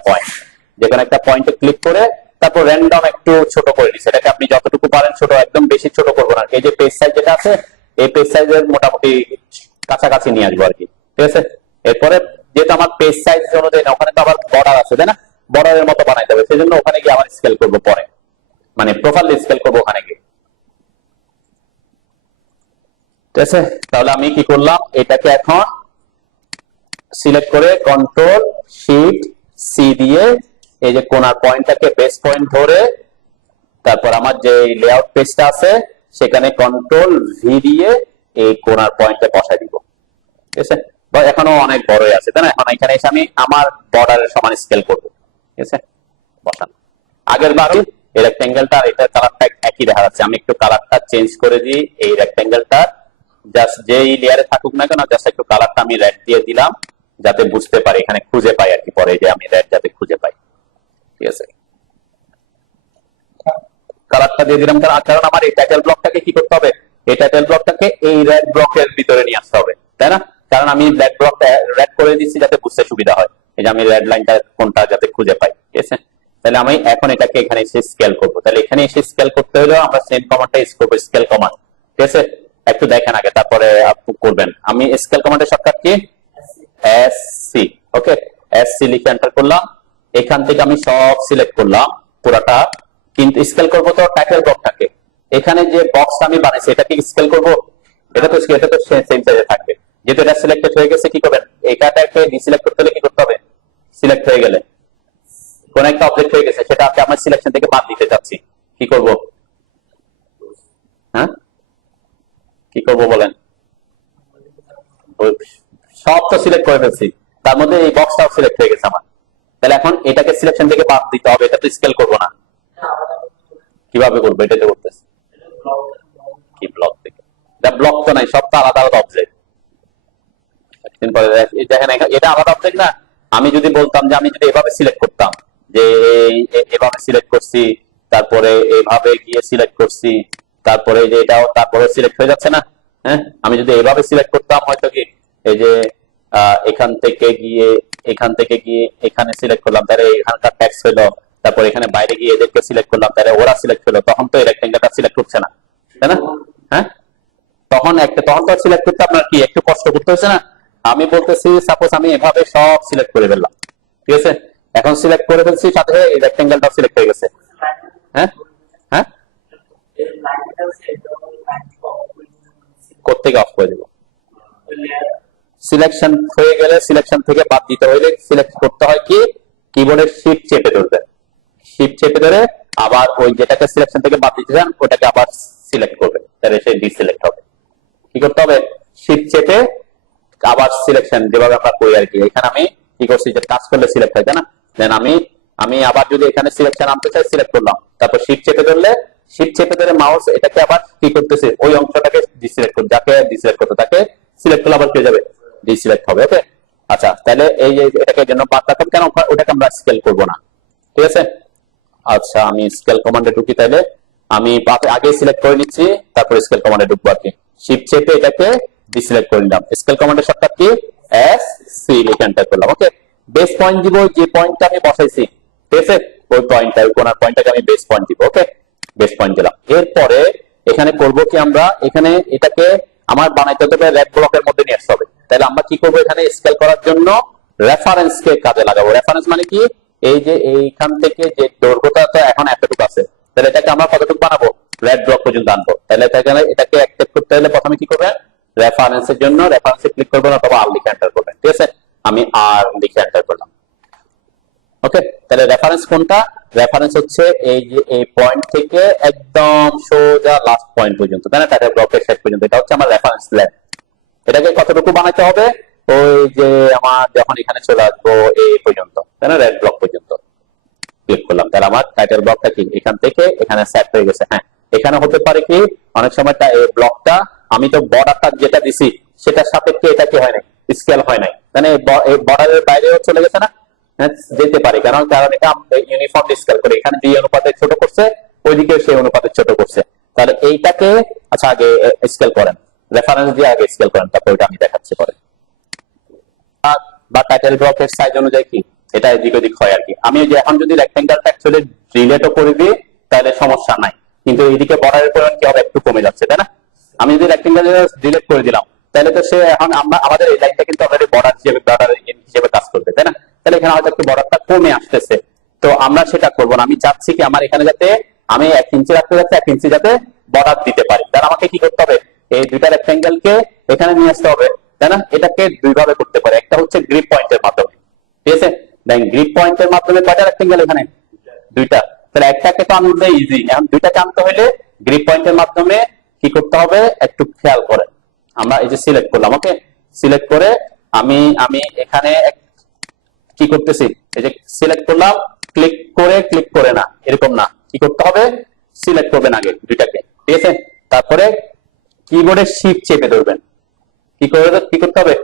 পয়েন্টে ক্লিক করে তারপর র্যান্ডম একটু ছোট করে দিছি। এটাকে আপনি যতটুকু পারেন ছোট, একদম বেশি ছোট করবো না। এই যে পেজ সাইজ যেটা আছে এই পেজ সাইজের মোটামুটি কাছাকাছি নিয়ে আসবো আর কি। ঠিক আছে, এরপরে যেহেতু আমার পেজ সাইজ অনুযায়ী না, ওখানে তো আবার বর্ডার আছে, তাই না? বর্ডারের মতো বানাইতে হবে, সেজন্য ওখানে গিয়ে আবার স্কেল করবো পরে, মানে প্রপারলি স্কেল করবো ওখানে গিয়ে। ঠিক আছে, তাহলে আমি কি করলাম, এটাকে এখন সিলেক্ট করে কন্ট্রোল শিফট সি দিয়ে এই যে কোণার পয়েন্টটাকে বেস পয়েন্ট ধরে, তারপর আমার যে লেআউট পেজটা আছে সেখানে কন্ট্রোল ভি দিয়ে এই কোণার পয়েন্টে বসাই দিব। ঠিক আছে, এখনো অনেক বড়ই আছে, তাই না? এখন এখানে এসে আমি আমার বর্ডারের সমান স্কেল করব। ঠিক আছে, বসান। আগের বার এই রেক্টেঙ্গেলটা এটা কালারটা একই দেখা যাচ্ছে, আমি একটু কালারটা চেঞ্জ করে দিই। এই রেক্টেঙ্গেলটা জাস্ট যেই লেয়ারে থাকুক না কেন, জাস্ট একটু কালারটা আমি রেড দিয়ে দিলাম যাতে বুঝতে পারি, এখানে খুঁজে পাই আর কি, পরে যে আমি রেড যাতে খুঁজে পাই। ঠিক আছে, কালারটা দিয়ে দিলাম, কারণ আমার এই টাইটেল ব্লকটাকে কি করতে হবে, এই টাইটেল ব্লকটাকে এই রেড ব্লকের ভিতরে নিয়ে আসতে হবে, তাই না? কারণ আমি রেড ব্লকটা রেড করে দিচ্ছি যাতে বুঝতে সুবিধা হয়, এই যে আমি রেড লাইনটা কোনটা যাতে খুঁজে পাই। ঠিক আছে, তাহলে আমি এখন এটাকে এখানে এসে স্কেল করবো। তাহলে এখানে এসে স্কেল করতে হলেও আমরা সেম কমান্ডটা ইউজ করবো, স্কেল কমান্ড। ঠিক আছে, একটু দেখেন আগে তারপরে আপনি করবেন। আমি স্কেল কমান্ডের শর্টকাট কি এসসি। ওকে, এসসি লিখে এন্টার করলাম। এখান থেকে আমি সব সিলেক্ট করলাম পুরাটা, কিন্তু স্কেল করবো তো টাইটেল ব্লকটাকে। এখানে যে বক্স আমি বানাইছি এটা কি স্কেল করবো? এটা তো সেম সাইজে থাকবে। যেহেতু এটা সিলেক্টেড হয়ে গেছে, কি করবেন, এটাকে ডিসিলেক্ট করতে হলে কি করতে হবে, সিলেক্ট হয়ে গেলে কোন একটা অবজেক্ট হয়ে গেছে সেটা আপনি আমার সিলেকশন থেকে বাদ দিতে চাচ্ছি, কি করব? হ্যাঁ, কি করব বলেন? সব তো সিলেক্ট করে ফেলছি, তার মধ্যে এই বক্সটাও সিলেক্ট হয়ে গেছে আমার। তাহলে এখন এটাকে সিলেকশন থেকে বাদ দিতে হবে, এটা তো স্কেল করব না। কিভাবে করবো, এটা তো করতেছি কি ব্লক থেকে, ব্লক তো নাই, সব তো আলাদা আলাদা অবজেক্ট। দেখেন এটা আলাদা অবজেক্ট না। আমি যদি বলতাম যে আমি যদি এভাবে সিলেক্ট করতাম, যে এভাবে সিলেক্ট করছি, তারপরে এভাবে গিয়ে সিলেক্ট করছি, তারপরে যে এটাও তারপরে সিলেক্ট হয়ে যাচ্ছে না। হ্যাঁ, আমি যদি এভাবে সিলেক্ট করতাম হয়তো কি এই যে এখান থেকে গিয়ে এখান থেকে গিয়ে এখানে সিলেক্ট করলাম, তাহলে এখানকার ট্যাক্স হলো, তারপর এখানে বাইরে গিয়ে এদেরকে সিলেক্ট করলাম, তাহলে ওরা সিলেক্ট হলো, তখন তো এই রেক্টেঙ্গেলটা সিলেক্ট হচ্ছে না, তাই না? হ্যাঁ, তখন তো সিলেক্ট করতে আপনার কি একটু কষ্ট করতে হচ্ছে না? আমি বলতেছি সাপোজ আমি এভাবে সব সিলেক্ট করে ফেললাম, ঠিক আছে? এখন সিলেক্ট করে ফেলছি, সাথে এই রেক্টেঙ্গেলটা সিলেক্ট হয়ে গেছে। হ্যাঁ হ্যাঁ, কোত্থেকে অফ করে দেব? সিলেকশন হয়ে গেলে সিলেকশন থেকে বাদ দিতে হইলে সিলেক্ট করতে হয় কি, কিবোর্ডের শিফট চেপে ধরবেন, শিফট চেপে ধরে আবার ওই যেটাকে সিলেকশন থেকে বাদ দিতে চান ওটাকে আবার সিলেক্ট করবেন, তাহলে সে ডিসিলেক্ট হবে। কি করতে হবে? শিফট চেপে আবার সিলেকশন, যেভাবে আমরা করি আর কি। এখানে আমি কি করছি, যে কাজ করলে সিলেক্ট হয়, তাই না? দেন আমি আবার যদি এখানে সিলেকশন আনতে চাই, সিলেক্ট করলাম, তারপর শিফট চেপে ধরলে, শিফট চেপে ধরে মাউস এটাকে আবার কি করতেছে, ওই অংশটাকে ডিসিলেক্ট করতে, যাকে ডিসিলেক্ট করতে তাকে সিলেক্ট করলে আবার কি হয়ে যাবে, ডিসিলেক্ট হবে। ওকে, আচ্ছা, তাহলে এই যে এটাকে জন্য বাদ রাখলাম কেন, ওটাকে আমরা স্কেল করব না, ঠিক আছে? আচ্ছা, আমি স্কেল কমান্ডে ঢুকি, তাহলে আমি আগে সিলেক্ট করে নিচ্ছি, তারপর স্কেল কমান্ডে ঢুকবো আর কি। শিফট চেপে এটাকে ডিসিলেক্ট করে নিলাম, স্কেল কমান্ডের শর্টকাট কি, এস সি লিখে এন্টার করলাম। ওকে, বেস পয়েন্ট দিব যে পয়েন্টটা আমি বসাইছি, ঠিক আছে? ওই পয়েন্টটা, ওই কোণার পয়েন্টটাকে আমি বেস পয়েন্ট দিব। ওকে, বেস পয়েন্ট দিলাম। এরপরে এখানে করব কি, আমরা এখানে এটাকে আমার বানাইতে হবে রেড ব্লকের মধ্যে নিয়ে আসতে হবে। তাহলে আমরা কি করব, এখানে স্কেল করার জন্য রেফারেন্স কে কাজে লাগাবো। রেফারেন্স মানে কি, এই যে এইখান থেকে যে দৈর্ঘ্যটা তো এখন এতটুকু আছে, তাহলে এটাকে আমরা কতটুকু বানাবো, রেড ব্লক পর্যন্ত আনবো। তাহলে এটাকে অ্যাকসেপ্ট করতে হলে প্রথমে কি করবেন, রেফারেন্সের জন্য রেফারেন্সে ক্লিক করবেন অথবা আর লিখে এন্টার করবেন, ঠিক আছে? আমি আর লিখে এন্টার করলাম। ওকে, তাহলে রেফারেন্স কোনটা, রেফারেন্স হচ্ছে এই যে এই পয়েন্ট থেকে একদম সোজা লাস্ট পয়েন্ট পর্যন্ত, তাই না? টাইটেল ব্লকের শেষ পর্যন্ত, এটা হচ্ছে আমার রেফারেন্স লেন। এটাকে কতটুকু বানাইতে হবে, ওই যে আমার যখন এখানে চলে আসবো এই পর্যন্ত, তাই না? রেড ব্লক পর্যন্ত ক্লিক করলাম, তাহলে আমার টাইটেল ব্লকটা কি এখান থেকে এখানে সেট হয়ে গেছে। হ্যাঁ, এখানে হতে পারে কি, অনেক সময় এই ব্লকটা আমি তো বর্ডারটা যেটা দিছি সেটার সাপেক্ষে এটা কি হয় নাই, স্কেল হয় নাই, মানে এই বর্ডারের বাইরেও চলে গেছে না? হ্যাঁ, যেতে পারে, কারণ এটা ইউনিফর্ম স্কেল করে, এখানে দুই অনুপাতে ছোট করছে, ওইদিকে সেই অনুপাতে ছোট করছে। তাহলে এইটাকে আচ্ছা আগে স্কেল করেন, রেফারেন্স দিয়ে আগে স্কেল করেন, তারপর এটা আমি দেখাচ্ছি পরে। বা টাইটেল ব্লকের সাইজ অনুযায়ী কি এটা এদিক ওদিক হয় আর কি। আমি যে এখন যদি রেক্টেঙ্গেলটা অ্যাকচুয়ালি রিলেটও করে দিই তাহলে সমস্যা নাই, কিন্তু এইদিকে বর্ডারের পরিমাণ কি হবে, একটু কমে যাচ্ছে, তাই না? আমি যদি রেক্টেঙ্গেল ডিলিট করে দিলাম, তাহলে তো সে এখন আমাদের এই লাইনটা কিন্তু অলরেডি বর্ডার হিসেবে কাজ করবে, তাই না? তাহলে এখানে হয়তো একটু বর্ডারটা কমে আসতেছে, তো আমরা সেটা করবো না। আমি চাচ্ছি কি আমার এখানে যাতে আমি 1 ইঞ্চি রাখতে যাচ্ছি, 1 ইঞ্চি যাতে বর্ডার দিতে পারি, তাহলে আমাকে কি করতে হবে, এই দুইটা রেক্টেঙ্গেলকে এখানে নিয়ে আসতে হবে, তাই না? এটাকে দুই ভাবে করতে পারে, একটা হচ্ছে গ্রিপ পয়েন্টের মাধ্যমে, ঠিক আছে? দেন গ্রিপ পয়েন্টের মাধ্যমে কয়টা রেক্টেঙ্গেল এখানে, দুইটা, তাহলে একটাকে তো আনতে ইজি, এখন দুইটাকে আনতে হলে গ্রিপ পয়েন্টের মাধ্যমে কি করতে হবে একটু খেয়াল করেন। আমরা এই যে সিলেক্ট করলাম, ওকে, সিলেক্ট করে আমি এখানে কি করতেছি, এই যে সিলেক্ট করলাম, ক্লিক করে না, এরকম না, কি করতে হবে, সিলেক্ট করবেন আগে দুইটাকে, ঠিক আছে? তারপরে কিবোর্ডে শিফট চেপে ধরবেন, কি করতে হবে,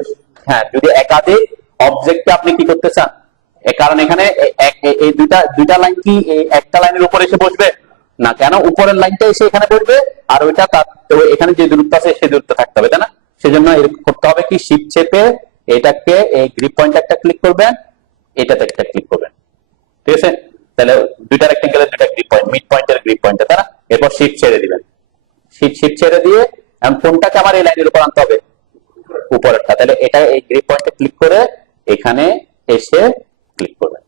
হ্যাঁ, যদি একাধিক অবজেক্টকে আপনি কি করতে চান, কারণ এখানে এই দুইটা লাইন কি একটা লাইনের উপরে এসে বসবে না, কেন, উপরের লাইনটা এসে এখানে বসবে, আর ওইটা এখানে যে দূরত্ব আছে সেই দূরত্ব থাকতে হবে, তাই না? সেজন্য এরকম করতে হবে কি, শিফট চেপে এটাকে এই গ্রিপ পয়েন্ট একটা ক্লিক করবেন, এটাতে একটা ক্লিক করবেন, ঠিক আছে? তাহলে দুইটা রেক্টেঙ্গেলের দুইটা গ্রিপ পয়েন্ট, মিড পয়েন্টের গ্রিপ পয়েন্ট, তাই না? এরপর শিফট ছেড়ে দিবেন, শিফট ছেড়ে দিয়ে এখন কোনটাকে আমার এই লাইনের উপর আনতে হবে, উপরেরটা, তাহলে এটা এই গ্রিপ পয়েন্টে ক্লিক করে এখানে এসে ক্লিক করবেন,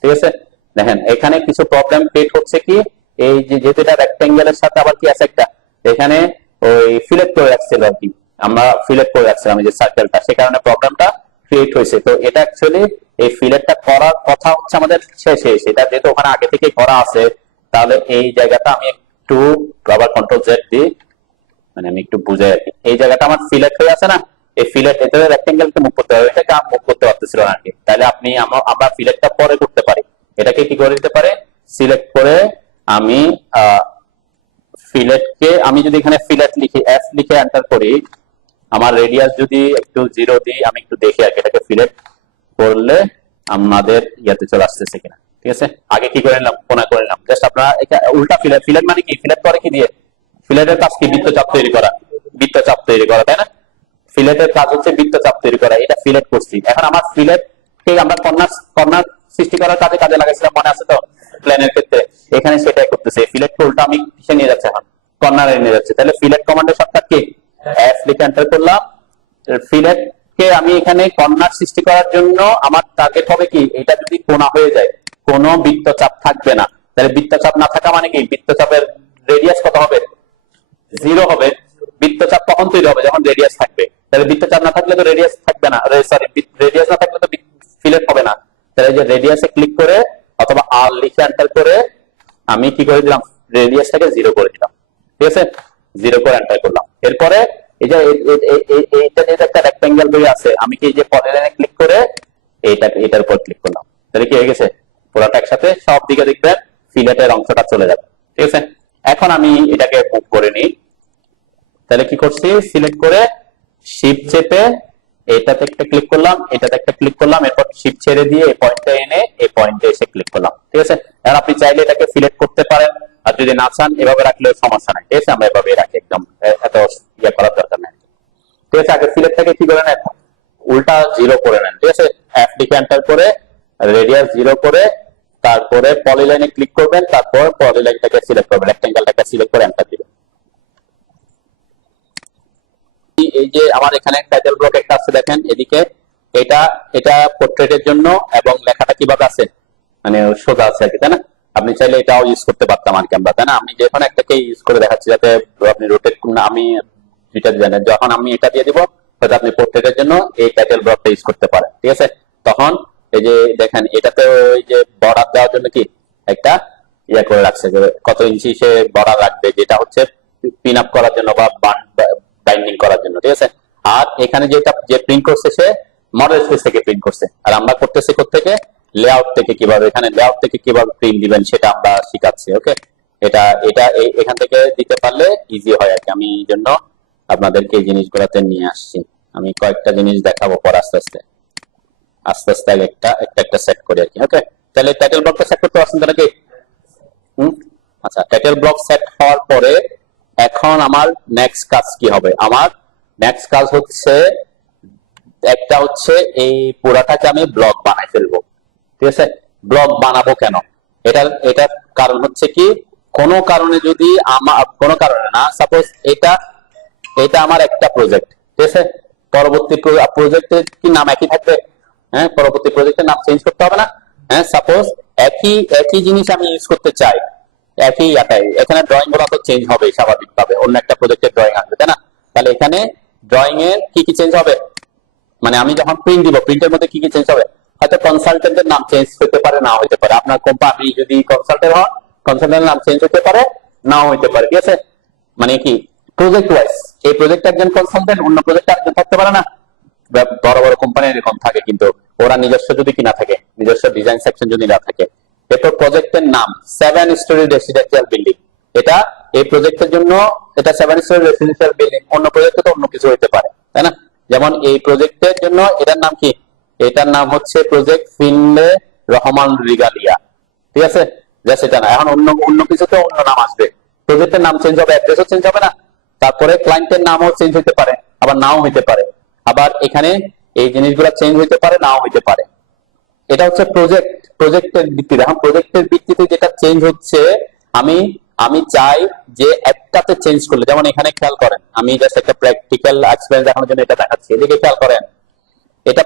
ঠিক আছে? দেখেন এখানে কিছু প্রবলেম ক্রিয়েট হচ্ছে কি, এই যে যেহেতু এটা রেক্টেঙ্গেলের সাথে আবার কি আছে একটা, এখানে ওই ফিলেট করে রাখছিল আর কি, আমরা ফিলেট করে রাখছিলাম এই যে সার্কেলটা, সে কারণে প্রবলেমটা ক্রিয়েট হয়েছে। তো এটা অ্যাকচুয়ালি এই ফিলেটটা করার কথা হচ্ছে আমাদের শেষে, সেটা যেহেতু ওখানে আগে থেকে করা আছে, তাহলে এই জায়গাটা আমি একটু আবার কন্ট্রোল জেড দিই, মানে আমি একটু বুঝাই আর কি, এই জায়গাটা আমার ফিলেট হয়ে আছে না, এই ফিলেট এতে রেক্টেঙ্গেলকে মুভ করতে হবে, এটাকে মুভ করতে পারতেছিল না আর কি। তাহলে আমরা ফিলেটটা পরে করতে পারি, এটাকে কি করে দিতে পারে, সিলেক্ট করে আমি ফিলেটকে আমি যদি এখানে ফিলেট লিখি, এফ লিখে এন্টার করি, আমার রেডিয়াস যদি একটু 0 দিই, আমি একটু দেখি আর কি এটাকে ফিলেট করলে আমাদের ইয়াতে চলে আসতেছে কিনা, ঠিক আছে? আগে কি করে নিলাম, কোনা করে নিলাম, জাস্ট আপনারা উল্টা ফিলেট মানে কি, ফিলেট করে কি দিয়ে, ফিলেটের কাজ কি, বৃত্তচাপ তৈরি করা, তাই না? ফিলেটের কাজ হচ্ছে বৃত্তচাপ তৈরি করা, এটা ফিলেট করছি। এখন আমার ফিলেট ঠিক আমরা কর্নার কর্নার সৃষ্টি করার কাজে কাজে লাগাইছিলাম, মনে আছে তো প্ল্যানের ক্ষেত্রে? এখানে সেটাই করতেছে। ফিলেট টুলটা আমি কিসে নিয়ে যাচ্ছে, এখন কর্নারে নিয়ে যাচ্ছে। তাহলে ফিলেট কমান্ডের শর্টকাট কি? এফ লিখে এন্টার করলাম। ফিলেট কে আমি এখানে কর্নার সৃষ্টি করার জন্য আমার টার্গেট হবে কি, এটা যদি কোণা হয়ে যায়, কোনো বৃত্তচাপ থাকবে না। তাহলে বৃত্তচাপ না থাকা মানে কি, বৃত্তচাপের রেডিয়াস কত হবে? 0 হবে। বৃত্তচাপ কখন তৈরি হবে? যখন রেডিয়াস থাকবে। তাহলে বৃত্তচাপ না থাকলে তো রেডিয়াস থাকবে না, সরি রেডিয়াস না থাকলে তো ফিলেট হবে না। তাহলে যে রেডিয়াসে ক্লিক করে অথবা আর লিখে এন্টার করে আমি কি করে দিলাম, রেডিয়াসটাকে 0 করে দিলাম। ঠিক আছে, 0 করে এন্টার করলাম। এরপরে এই যে এইটা যে একটা রেক্টেঙ্গেল বই আছে, আমি কি এই যে পলিলাইনে ক্লিক করে এটার উপর ক্লিক করলাম। তাহলে কি হয়ে গেছে, পুরোটা একসাথে সব দিকে দেখবেন ফিলেটের অংশটা চলে যাবে। ঠিক আছে, এখন আমি এটাকে মুভ করে নিই। তাহলে কি করছি, সিলেক্ট করে শিফট চেপে এটাতে একটা ক্লিক করলাম, এটাতে একটা ক্লিক করলাম, এরপর শিফট ছেড়ে দিয়ে এই পয়েন্টে এনে এই পয়েন্টে এসে ক্লিক করলাম। ঠিক আছে, এখন আপনি চাইলে এটাকে সিলেক্ট করতে পারেন, আর যদি না চান এভাবে রাখলেও সমস্যা নাই। ঠিক আছে, আমরা এভাবে রাখি, একদম এত ইয়ে করার দরকার নেই। ঠিক আছে, আগে সিলেক্টটাকে কি করে নেন, উল্টা 0 করে নেন। ঠিক আছে, এফ ডি কে এন্টার করে রেডিয়াস 0 করে তারপরে পলিলাইনে ক্লিক করবেন, তারপর পলিলাইনটাকে সিলেক্ট করবেন, রেক্টেঙ্গেলটাকে সিলেক্ট করে এন্টার দিবেন। এই যে আমার এখানে টাইটেল ব্লক একটা আছে দেখেন এদিকে, এটা এটা পোর্ট্রেটের জন্য, এবং লেখাটা কিভাবে আছে, মানে সোজা আছে আর কি, তাই না? আপনি চাইলে এটাও ইউজ করতে পারতাম আর কি আমরা, তাই না? আমি যখন একটাকে ইউজ করে দেখাচ্ছি যাতে আপনি রোটেট, আমি যেটা জানেন, যখন আমি এটা দিয়ে দিব হয়তো আপনি পোর্ট্রেটের জন্য এই টাইটেল ব্লকটা ইউজ করতে পারেন। ঠিক আছে, তখন এই যে দেখেন এটাতে ওই যে বর্ডার দেওয়ার জন্য কি একটা ইয়ে করে রাখছে, কত ইঞ্চি সে বর্ডার রাখবে, যেটা হচ্ছে পিন আপ করার জন্য বা বাইন্ডিং করার জন্য। ঠিক আছে, আর এখানে যেটা যে প্রিন্ট করছে সে মডেল স্পেস থেকে প্রিন্ট করছে, আর আমরা করতেছি থেকে লেআউট থেকে। কিভাবে এখানে লেআউট থেকে কিভাবে প্রিন্ট দিবেন সেটা আমরা শিখাচ্ছি। ওকে, এটা এটা এখান থেকে দিতে পারলে ইজি হয় আর কি। আমি এই জন্য আপনাদেরকে এই জিনিসগুলোতে নিয়ে আসছি। আমি কয়েকটা জিনিস দেখাবো পর আস্তে আস্তে একটা একটা সেট করি আর কি। ওকে, তাহলে টাইটেল ব্লকটা সেট করতে পারছেন তো নাকি? আচ্ছা, টাইটেল ব্লক সেট হওয়ার পরে এখন আমার নেক্সট কাজ কি হবে? আমার নেক্সট কাজ হচ্ছে একটা হচ্ছে এই পুরাটাকে আমি ব্লক বানাই ফেলবো। ঠিক আছে, ব্লক বানাবো কেন, এটার কারণ হচ্ছে কি, কোনো কারণে যদি আমার, কোনো কারণে না, সাপোজ এটা এটা আমার একটা প্রজেক্ট। ঠিক আছে, পরবর্তী প্রজেক্টের কি নাম একই থাকবে? হ্যাঁ, পরবর্তী প্রজেক্টের নাম চেঞ্জ করতে হবে না? হ্যাঁ, সাপোজ একই জিনিস আমি ইউজ করতে চাই, একই আকারে, এখানে ড্রয়িং গুলো তো চেঞ্জ হবে স্বাভাবিকভাবে, অন্য একটা প্রজেক্টের ড্রয়িং আসবে, তাই না? তাহলে এখানে ড্রয়িং এর কি কি চেঞ্জ হবে, মানে আমি যখন প্রিন্ট দিব প্রিন্টের মধ্যে কি কি চেঞ্জ হবে? হয়তো কনসালটেন্টের নাম চেঞ্জ হতে পারে, নাও হতে পারে। আপনার কোম্পানি যদি কনসালটেন্ট হন, কনসালটেন্টের নাম চেঞ্জ হতে পারে, নাও হতে পারে। ঠিক আছে, মানে কি প্রজেক্ট ওয়াইজ, এই প্রজেক্ট একজন কনসালটেন্ট, অন্য প্রজেক্টে একজন থাকতে পারে না? বড় বড় কোম্পানি এরকম থাকে, কিন্তু ওরা নিজস্ব যদি কিনা থাকে, নিজস্ব ডিজাইন সেকশন যদি না থাকে। এরপর প্রজেক্টের নাম 7 স্টোরি রেসিডেন্সিয়াল বিল্ডিং, এটা এই প্রজেক্টের জন্য এটা 7 স্টোরি রেসিডেন্সিয়াল বিল্ডিং, অন্য প্রজেক্টে তো অন্য কিছু হতে পারে, তাই না? যেমন এই প্রজেক্টের জন্য এটার নাম কি, এটার নাম হচ্ছে প্রজেক্ট ফিনলে রহমান রিগালিয়া। ঠিক আছে, জাস্ট এটা না, এখন অন্য অন্য কিছুতে অন্য নাম আসবে, প্রজেক্টের নাম চেঞ্জ হবে, অ্যাড্রেসও চেঞ্জ হবে না? তারপরে ক্লায়েন্টের নামও চেঞ্জ হতে পারে, আবার নাও হতে পারে। আবার এখানে এই জিনিসগুলো চেঞ্জ হতে পারে, নাও হতে পারে। এটা হচ্ছে প্রজেক্টের ভিত্তিতে। এখন প্রজেক্টের ভিত্তিতে যেটা চেঞ্জ হচ্ছে, আমি আমি চাই যে একটাতে চেঞ্জ করলে, যেমন এখানে খেয়াল করেন, আমি জাস্ট একটা প্র্যাকটিক্যাল এক্সপেরিয়েন্স দেখানোর জন্য এটা দেখাচ্ছি। এদিকে খেয়াল করেন, এটা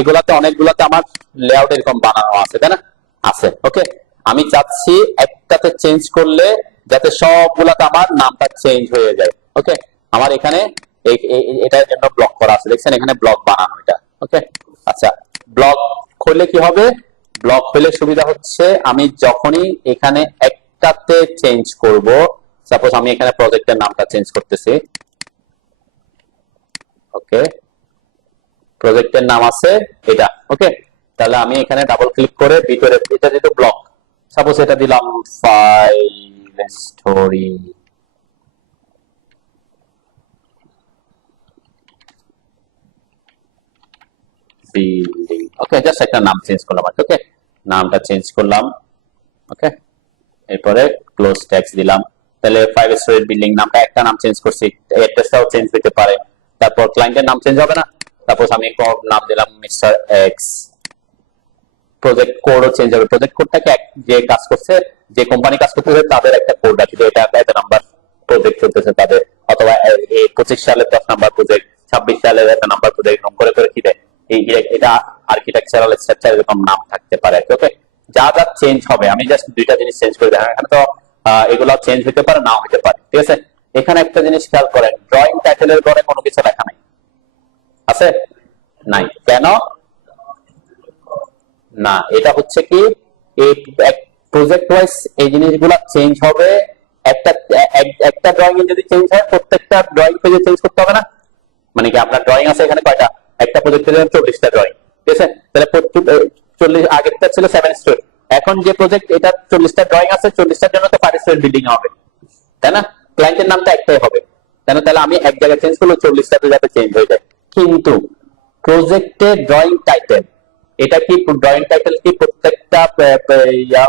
এগুলাতে অনেকগুলাতে আমার লেআউট এরকম বানানো আছে, তাই না? আছে। ওকে, আমি চাচ্ছি একটাতে চেঞ্জ করলে যাতে সবগুলাতে আমার নামটা চেঞ্জ হয়ে যায়। ওকে, আমার এখানে এটার জন্য ব্লক করা আছে, দেখছেন এখানে ব্লক বানানো এটা। ওকে, আচ্ছা, ব্লক খুললে কি হবে? ব্লক হলে সুবিধা হচ্ছে আমি যখনই এখানে একটাতে চেঞ্জ করব, সাপোজ আমি এখানে প্রজেক্টের নামটা চেঞ্জ করতেছি। ওকে, প্রজেক্টের নাম আছে এটা। ওকে, তাহলে আমি এখানে ডাবল ক্লিক করে ভিতরে, এটা যেহেতু ব্লক, সাপোজ এটা দিলাম 5 স্টোরি বিল্ডিং। ওকে, জাস্ট একটা নাম চেঞ্জ করলাম। ওকে, নামটা চেঞ্জ করলাম। ওকে, এরপরে ক্লোজ ট্যাক্স দিলাম। তাহলে 5 স্টোরি বিল্ডিং নামটা, একটা নাম চেঞ্জ করছি, অ্যাড্রেসটাও চেঞ্জ হতে পারে। তারপর ক্লায়েন্টের নাম চেঞ্জ হবে না? সাপোজ আমি নাম দিলাম মিস্টার এক্স। প্রজেক্ট কোডও চেঞ্জ হবে। প্রজেক্ট কোডটাকে যে কাজ করছে, যে কোম্পানি কাজ করতেছে তাদের একটা কোড আছে, এটা এত নাম্বার প্রজেক্ট চলতেছে তাদের, অথবা 25 সালের 10 নাম্বার প্রজেক্ট, 26 সালের একটা নাম্বার প্রজেক্ট, এরকম করে করে কি দেয়। এটা আর্কিটেকচারাল স্ট্রাকচার এরকম নাম থাকতে পারে। ওকে, যা যা চেঞ্জ হবে, আমি জাস্ট দুইটা জিনিস চেঞ্জ করে দেখাই। এখানে তো এগুলো চেঞ্জ হতে পারে, নাও হতে পারে, ঠিক আছে। এখানে একটা জিনিস খেয়াল করেন, ড্রয়িং টাইটেলের পরে কোনো কিছু লেখা নাই, আছে নাই কেন না? এটা হচ্ছে কি, এই প্রজেক্ট ওয়াইজ এই জিনিসগুলো চেঞ্জ হবে। একটা একটা ড্রয়িং এ যদি চেঞ্জ হয়, প্রত্যেকটা ড্রয়িং পেজে চেঞ্জ করতে হবে না? মানে কি আপনার ড্রয়িং আছে এখানে কয়টা, একটা প্রজেক্টের জন্য 40টা ড্রয়িং, ঠিক আছে। তাহলে 40, আগেরটা ছিল 7 স্টোরি, এখন যে প্রজেক্ট এটা 40টা ড্রয়িং আছে, 40টার জন্য তো 5 স্টোরি বিল্ডিং হবে, তাই না? ক্লায়েন্টের নামটা একটাই হবে, তাই না? তাহলে আমি এক জায়গায় চেঞ্জ করলে 40টাতে যাতে চেঞ্জ হয়ে যায়। কিন্তু প্রজেক্টের ড্রয়িং টাইটেল, এটা কি ড্রয়িং টাইটেল কি প্রত্যেকটা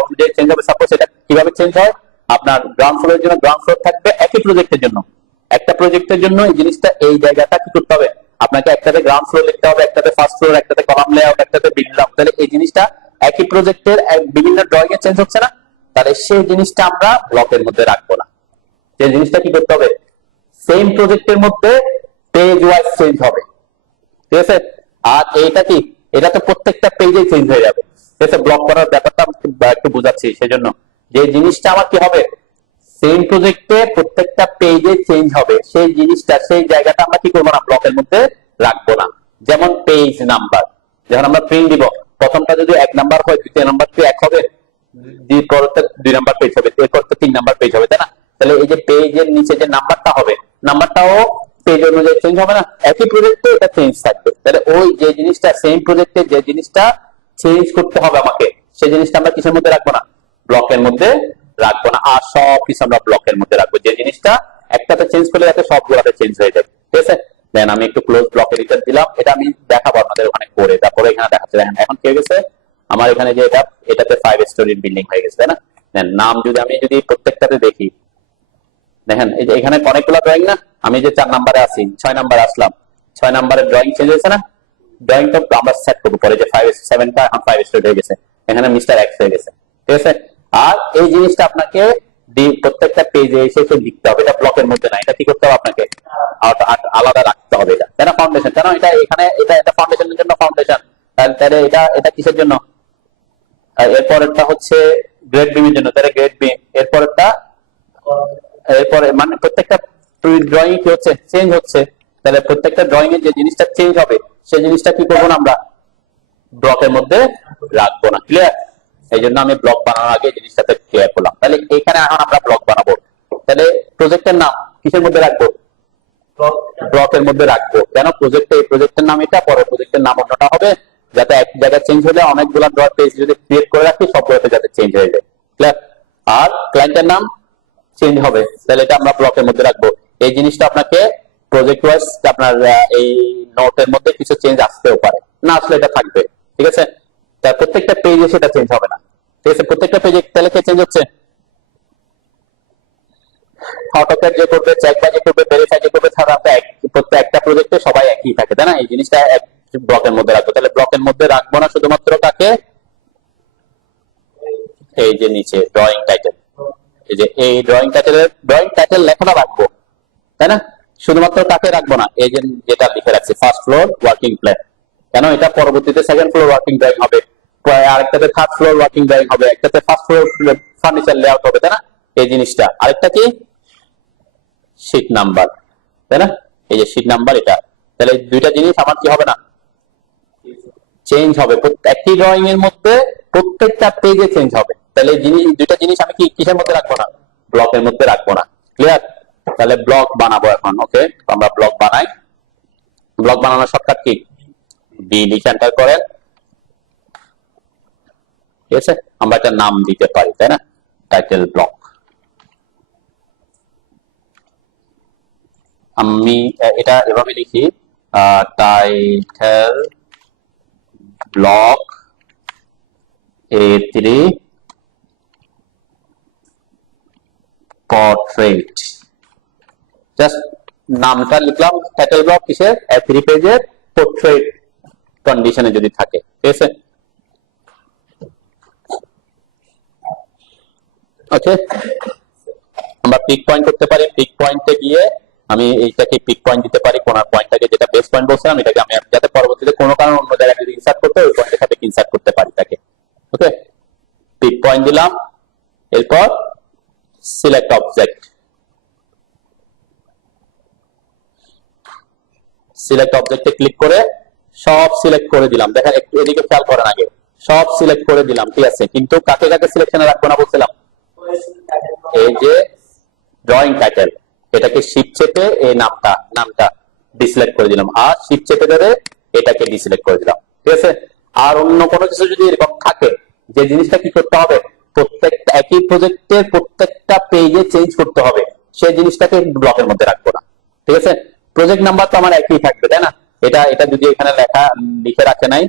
অনুযায়ী চেঞ্জ হবে? সাপোজ এটা কিভাবে চেঞ্জ হয়, আপনার গ্রাউন্ড ফ্লোরের জন্য গ্রাউন্ড ফ্লোর থাকবে একই প্রজেক্টের জন্য, একটা প্রজেক্টের জন্য এই জিনিসটা, এই জায়গাটা কি করতে হবে আপনাকে, একটাতে গ্রাউন্ড ফ্লোর লিখতে হবে, একটাতে ফার্স্ট ফ্লোর, একটাতে কলাম লেআউট, একটাতে বিল্ড আপ। তাহলে এই জিনিসটা একই প্রজেক্টের বিভিন্ন ড্রয়িং এ চেঞ্জ হচ্ছে না, তাহলে সেই জিনিসটা আমরা ব্লকের মধ্যে রাখবো না। যে জিনিসটা কি করতে হবে, সেম প্রজেক্টের মধ্যে পেজ ওয়াইজ চেঞ্জ হবে, ঠিক আছে। আর এইটা কি, এটা তো প্রত্যেকটা পেজে চেঞ্জ হয়ে যাবে, ঠিক আছে। ব্লক করার ব্যাপারটা একটু বোঝাচ্ছি, সেজন্য যে জিনিসটা আমার কি হবে, সেম প্রজেক্টে প্রত্যেকটা পেজে চেঞ্জ হবে, সেই জিনিসটা, সেই জায়গাটা আমরা কি করবো না, ব্লকের মধ্যে রাখবো না। যেমন পেজ নাম্বার, যখন আমরা প্রিন্ট দিব, প্রথমটা যদি 1 নাম্বার হয়, দ্বিতীয় নাম্বার কি 1 হবে, পরেরটা 2 নাম্বার পেজ হবে, এরপর তো 3 নাম্বার পেজ হবে, তাই না? তাহলে এই যে পেজের নিচে যে নাম্বারটা হবে, নাম্বারটাও পেজ অনুযায়ী চেঞ্জ হবে না, একই প্রজেক্টে এটা চেঞ্জ থাকবে। তাহলে ওই যে জিনিসটা সেম প্রজেক্টে যে জিনিসটা চেঞ্জ করতে হবে আমাকে, সেই জিনিসটা আমরা কিসের মধ্যে রাখবো না, ব্লকের মধ্যে রাখবো না। আর সব কিছু আমরা ব্লকের মধ্যে রাখবো, যে জিনিসটা একটাতে চেঞ্জ করলে যাতে সবগুলোতে চেঞ্জ হয়ে যায়, ঠিক আছে। দেন আমি একটু ক্লোজ ব্লক এডিটর দিলাম, এটা আমি দেখাবো আপনাদের ওখানে করে, তারপরে এখানে দেখাচ্ছে। দেখেন এখন কি হয়ে গেছে আমার এখানে, যে এটাতে 5 স্টোরির বিল্ডিং হয়ে গেছে, তাই না? দেন নাম আমি যদি প্রত্যেকটাতে দেখি, দেখেন এই যে এখানে অনেকগুলো ড্রয়িং না, আমি যে 4 নাম্বারে আছি, 6 নাম্বারে আসলাম, 6 নাম্বারের ড্রয়িং চেঞ্জ হয়েছে না? ড্রয়িংটা আমরা সেট করবো পরে, যে 7টা এখন 5 স্টোরি হয়ে গেছে, এখানে মিস্টার এক্স হয়ে গেছে, ঠিক আছে। আর এই জিনিসটা আপনাকে প্রত্যেকটা পেজে এসে লিখতে হবে, এটা ব্লকের মধ্যে না, এটা কি করতে হবে আপনাকে আলাদা রাখতে হবে, এটা, তাই না? ফাউন্ডেশন, কেন এটা এখানে, এটা ফাউন্ডেশনের জন্য ফাউন্ডেশন, তাহলে এটা কিসের জন্য, এরপরেরটা হচ্ছে গ্রেড বিম এর জন্য, তাহলে গ্রেড বিম, এরপরে মানে প্রত্যেকটা ড্রয়িং কি হচ্ছে, চেঞ্জ হচ্ছে। তাহলে প্রত্যেকটা ড্রয়িং এর যে জিনিসটা চেঞ্জ হবে, সেই জিনিসটা কি করবো না, আমরা ব্লকের মধ্যে রাখবো না। ক্লিয়ার? এই জন্য আমি ব্লক বানানোর আগে জিনিসটাতে ক্লিয়ার করলাম। তাহলে এখানে এখন আমরা ব্লক বানাবো, তাহলে প্রজেক্টের নাম কিসের মধ্যে রাখবো, ব্লকের মধ্যে রাখবো। কেন, এই প্রজেক্টের নাম এটা, পরের প্রজেক্টের নাম অন্যটা হবে, যাতে এক জায়গায় চেঞ্জ হলে অনেকগুলো ডট পেজ যদি ক্রিয়েট করে রাখি, সবগুলোতে যাতে চেঞ্জ হয়ে যায়। ক্লিয়ার? আর ক্লায়েন্টের নাম চেঞ্জ হবে, তাহলে এটা আমরা ব্লকের মধ্যে রাখবো। এই জিনিসটা আপনাকে প্রজেক্ট ওয়াইজ আপনার এই নোটের মধ্যে কিছু চেঞ্জ আসতেও পারে, না আসলে এটা থাকবে, ঠিক আছে। তার প্রত্যেকটা পেজে সেটা চেঞ্জ হবে না, ঠিক আছে। প্রত্যেকটা পেজে তাহলে কে চেঞ্জ হচ্ছে, অটোক্যাড যে করবে, চেক বাই যে করবে, ভেরিফাই যে করবে, সাধারণত প্রত্যেকটা প্রজেক্টে সবাই একই থাকে, তাই না? এই জিনিসটা এক ব্লকের মধ্যে রাখবো। তাহলে ব্লকের মধ্যে রাখবো না শুধুমাত্র কাকে, এই যে নিচে ড্রয়িং টাইটেল, এই যে এই ড্রয়িং টাইটেল লেখাটা রাখবো, তাই না? শুধুমাত্র তাকে রাখবো না, এই যে যেটা লিখে রাখছি ফার্স্ট ফ্লোর ওয়ার্কিং প্ল্যান, কেন এটা পরবর্তীতে সেকেন্ড ফ্লোর ওয়ার্কিং ড্রয়িং হবে, আরেকটাতে থার্ড ফ্লোর ওয়ার্কিং ড্রয়িং হবে, একটাতে ফার্স্ট ফ্লোর ফার্নিচার লেআউট হবে, তাই না? এই জিনিসটা। আরেকটা কি, শীট নাম্বার, তাই না? এই যে শীট নাম্বার, এটা। তাহলে দুইটা জিনিস আমার কি হবে না, চেঞ্জ হবে। একই ড্রয়িং এর মধ্যে প্রত্যেকটা পেজে চেঞ্জ হবে। তাহলে দুইটা জিনিস আমি কি কিসের মধ্যে রাখবো না, ব্লকের মধ্যে রাখবো না। ক্লিয়ার? তাহলে ব্লক বানাবো এখন। ওকে, আমরা ব্লক বানাই। ব্লক বানানোর শর্টকাট কি, বি লিখে এন্টার করেন, ঠিক আছে। আমরা একটা নাম দিতে পারি, তাই না, টাইটেল ব্লক। আমি এটা এভাবে লিখি, title block A3 portrait, just নামটা লিখলাম, টাইটেল ব্লক কিসের, A3 পেজের পোর্ট্রেট কন্ডিশনে যদি থাকে, ঠিক আছে। ওকে, আমরা পিক পয়েন্ট করতে পারি। পিক পয়েন্টে গিয়ে আমি এইটাকে পিক পয়েন্ট দিতে পারি, কোনার পয়েন্টটাকে, যেটা বেস পয়েন্ট বলছিলাম, এটাকে আমি যাতে পরবর্তীতে কোনো কারণে অন্য জায়গায় যদি ইনসার্ট করতে ওই পয়েন্টের সাথে ইনসার্ট করতে পারি তাকে। ওকে, পিক পয়েন্ট দিলাম, এরপর সিলেক্ট অবজেক্ট, সিলেক্ট অবজেক্টে ক্লিক করে সব সিলেক্ট করে দিলাম। দেখেন একটু এদিকে খেয়াল করেন, আগে সব সিলেক্ট করে দিলাম, ঠিক আছে, কিন্তু কাকে কাকে সিলেকশনে রাখবো না বলছিলাম? এই যে ড্রয়িং টাইটেল, এটাকে শিফট চেপে এই নামটা ডিসিলেক্ট করে দিলাম, আর শিফট চেপে ধরে এটাকে ডিসিলেক্ট করে দিলাম, ঠিক আছে। আর অন্য কোনো কিছু যদি এরকম থাকে, যে জিনিসটা কি করতে হবে, প্রত্যেকটা একই প্রজেক্টের প্রত্যেকটা পেজে চেঞ্জ করতে হবে, সেই জিনিসটাকে ব্লকের মধ্যে রাখবো না, ঠিক আছে। প্রজেক্ট নাম্বার তো আমার একই থাকবে, তাই না? এটা যদি এখানে লিখে রাখে নাই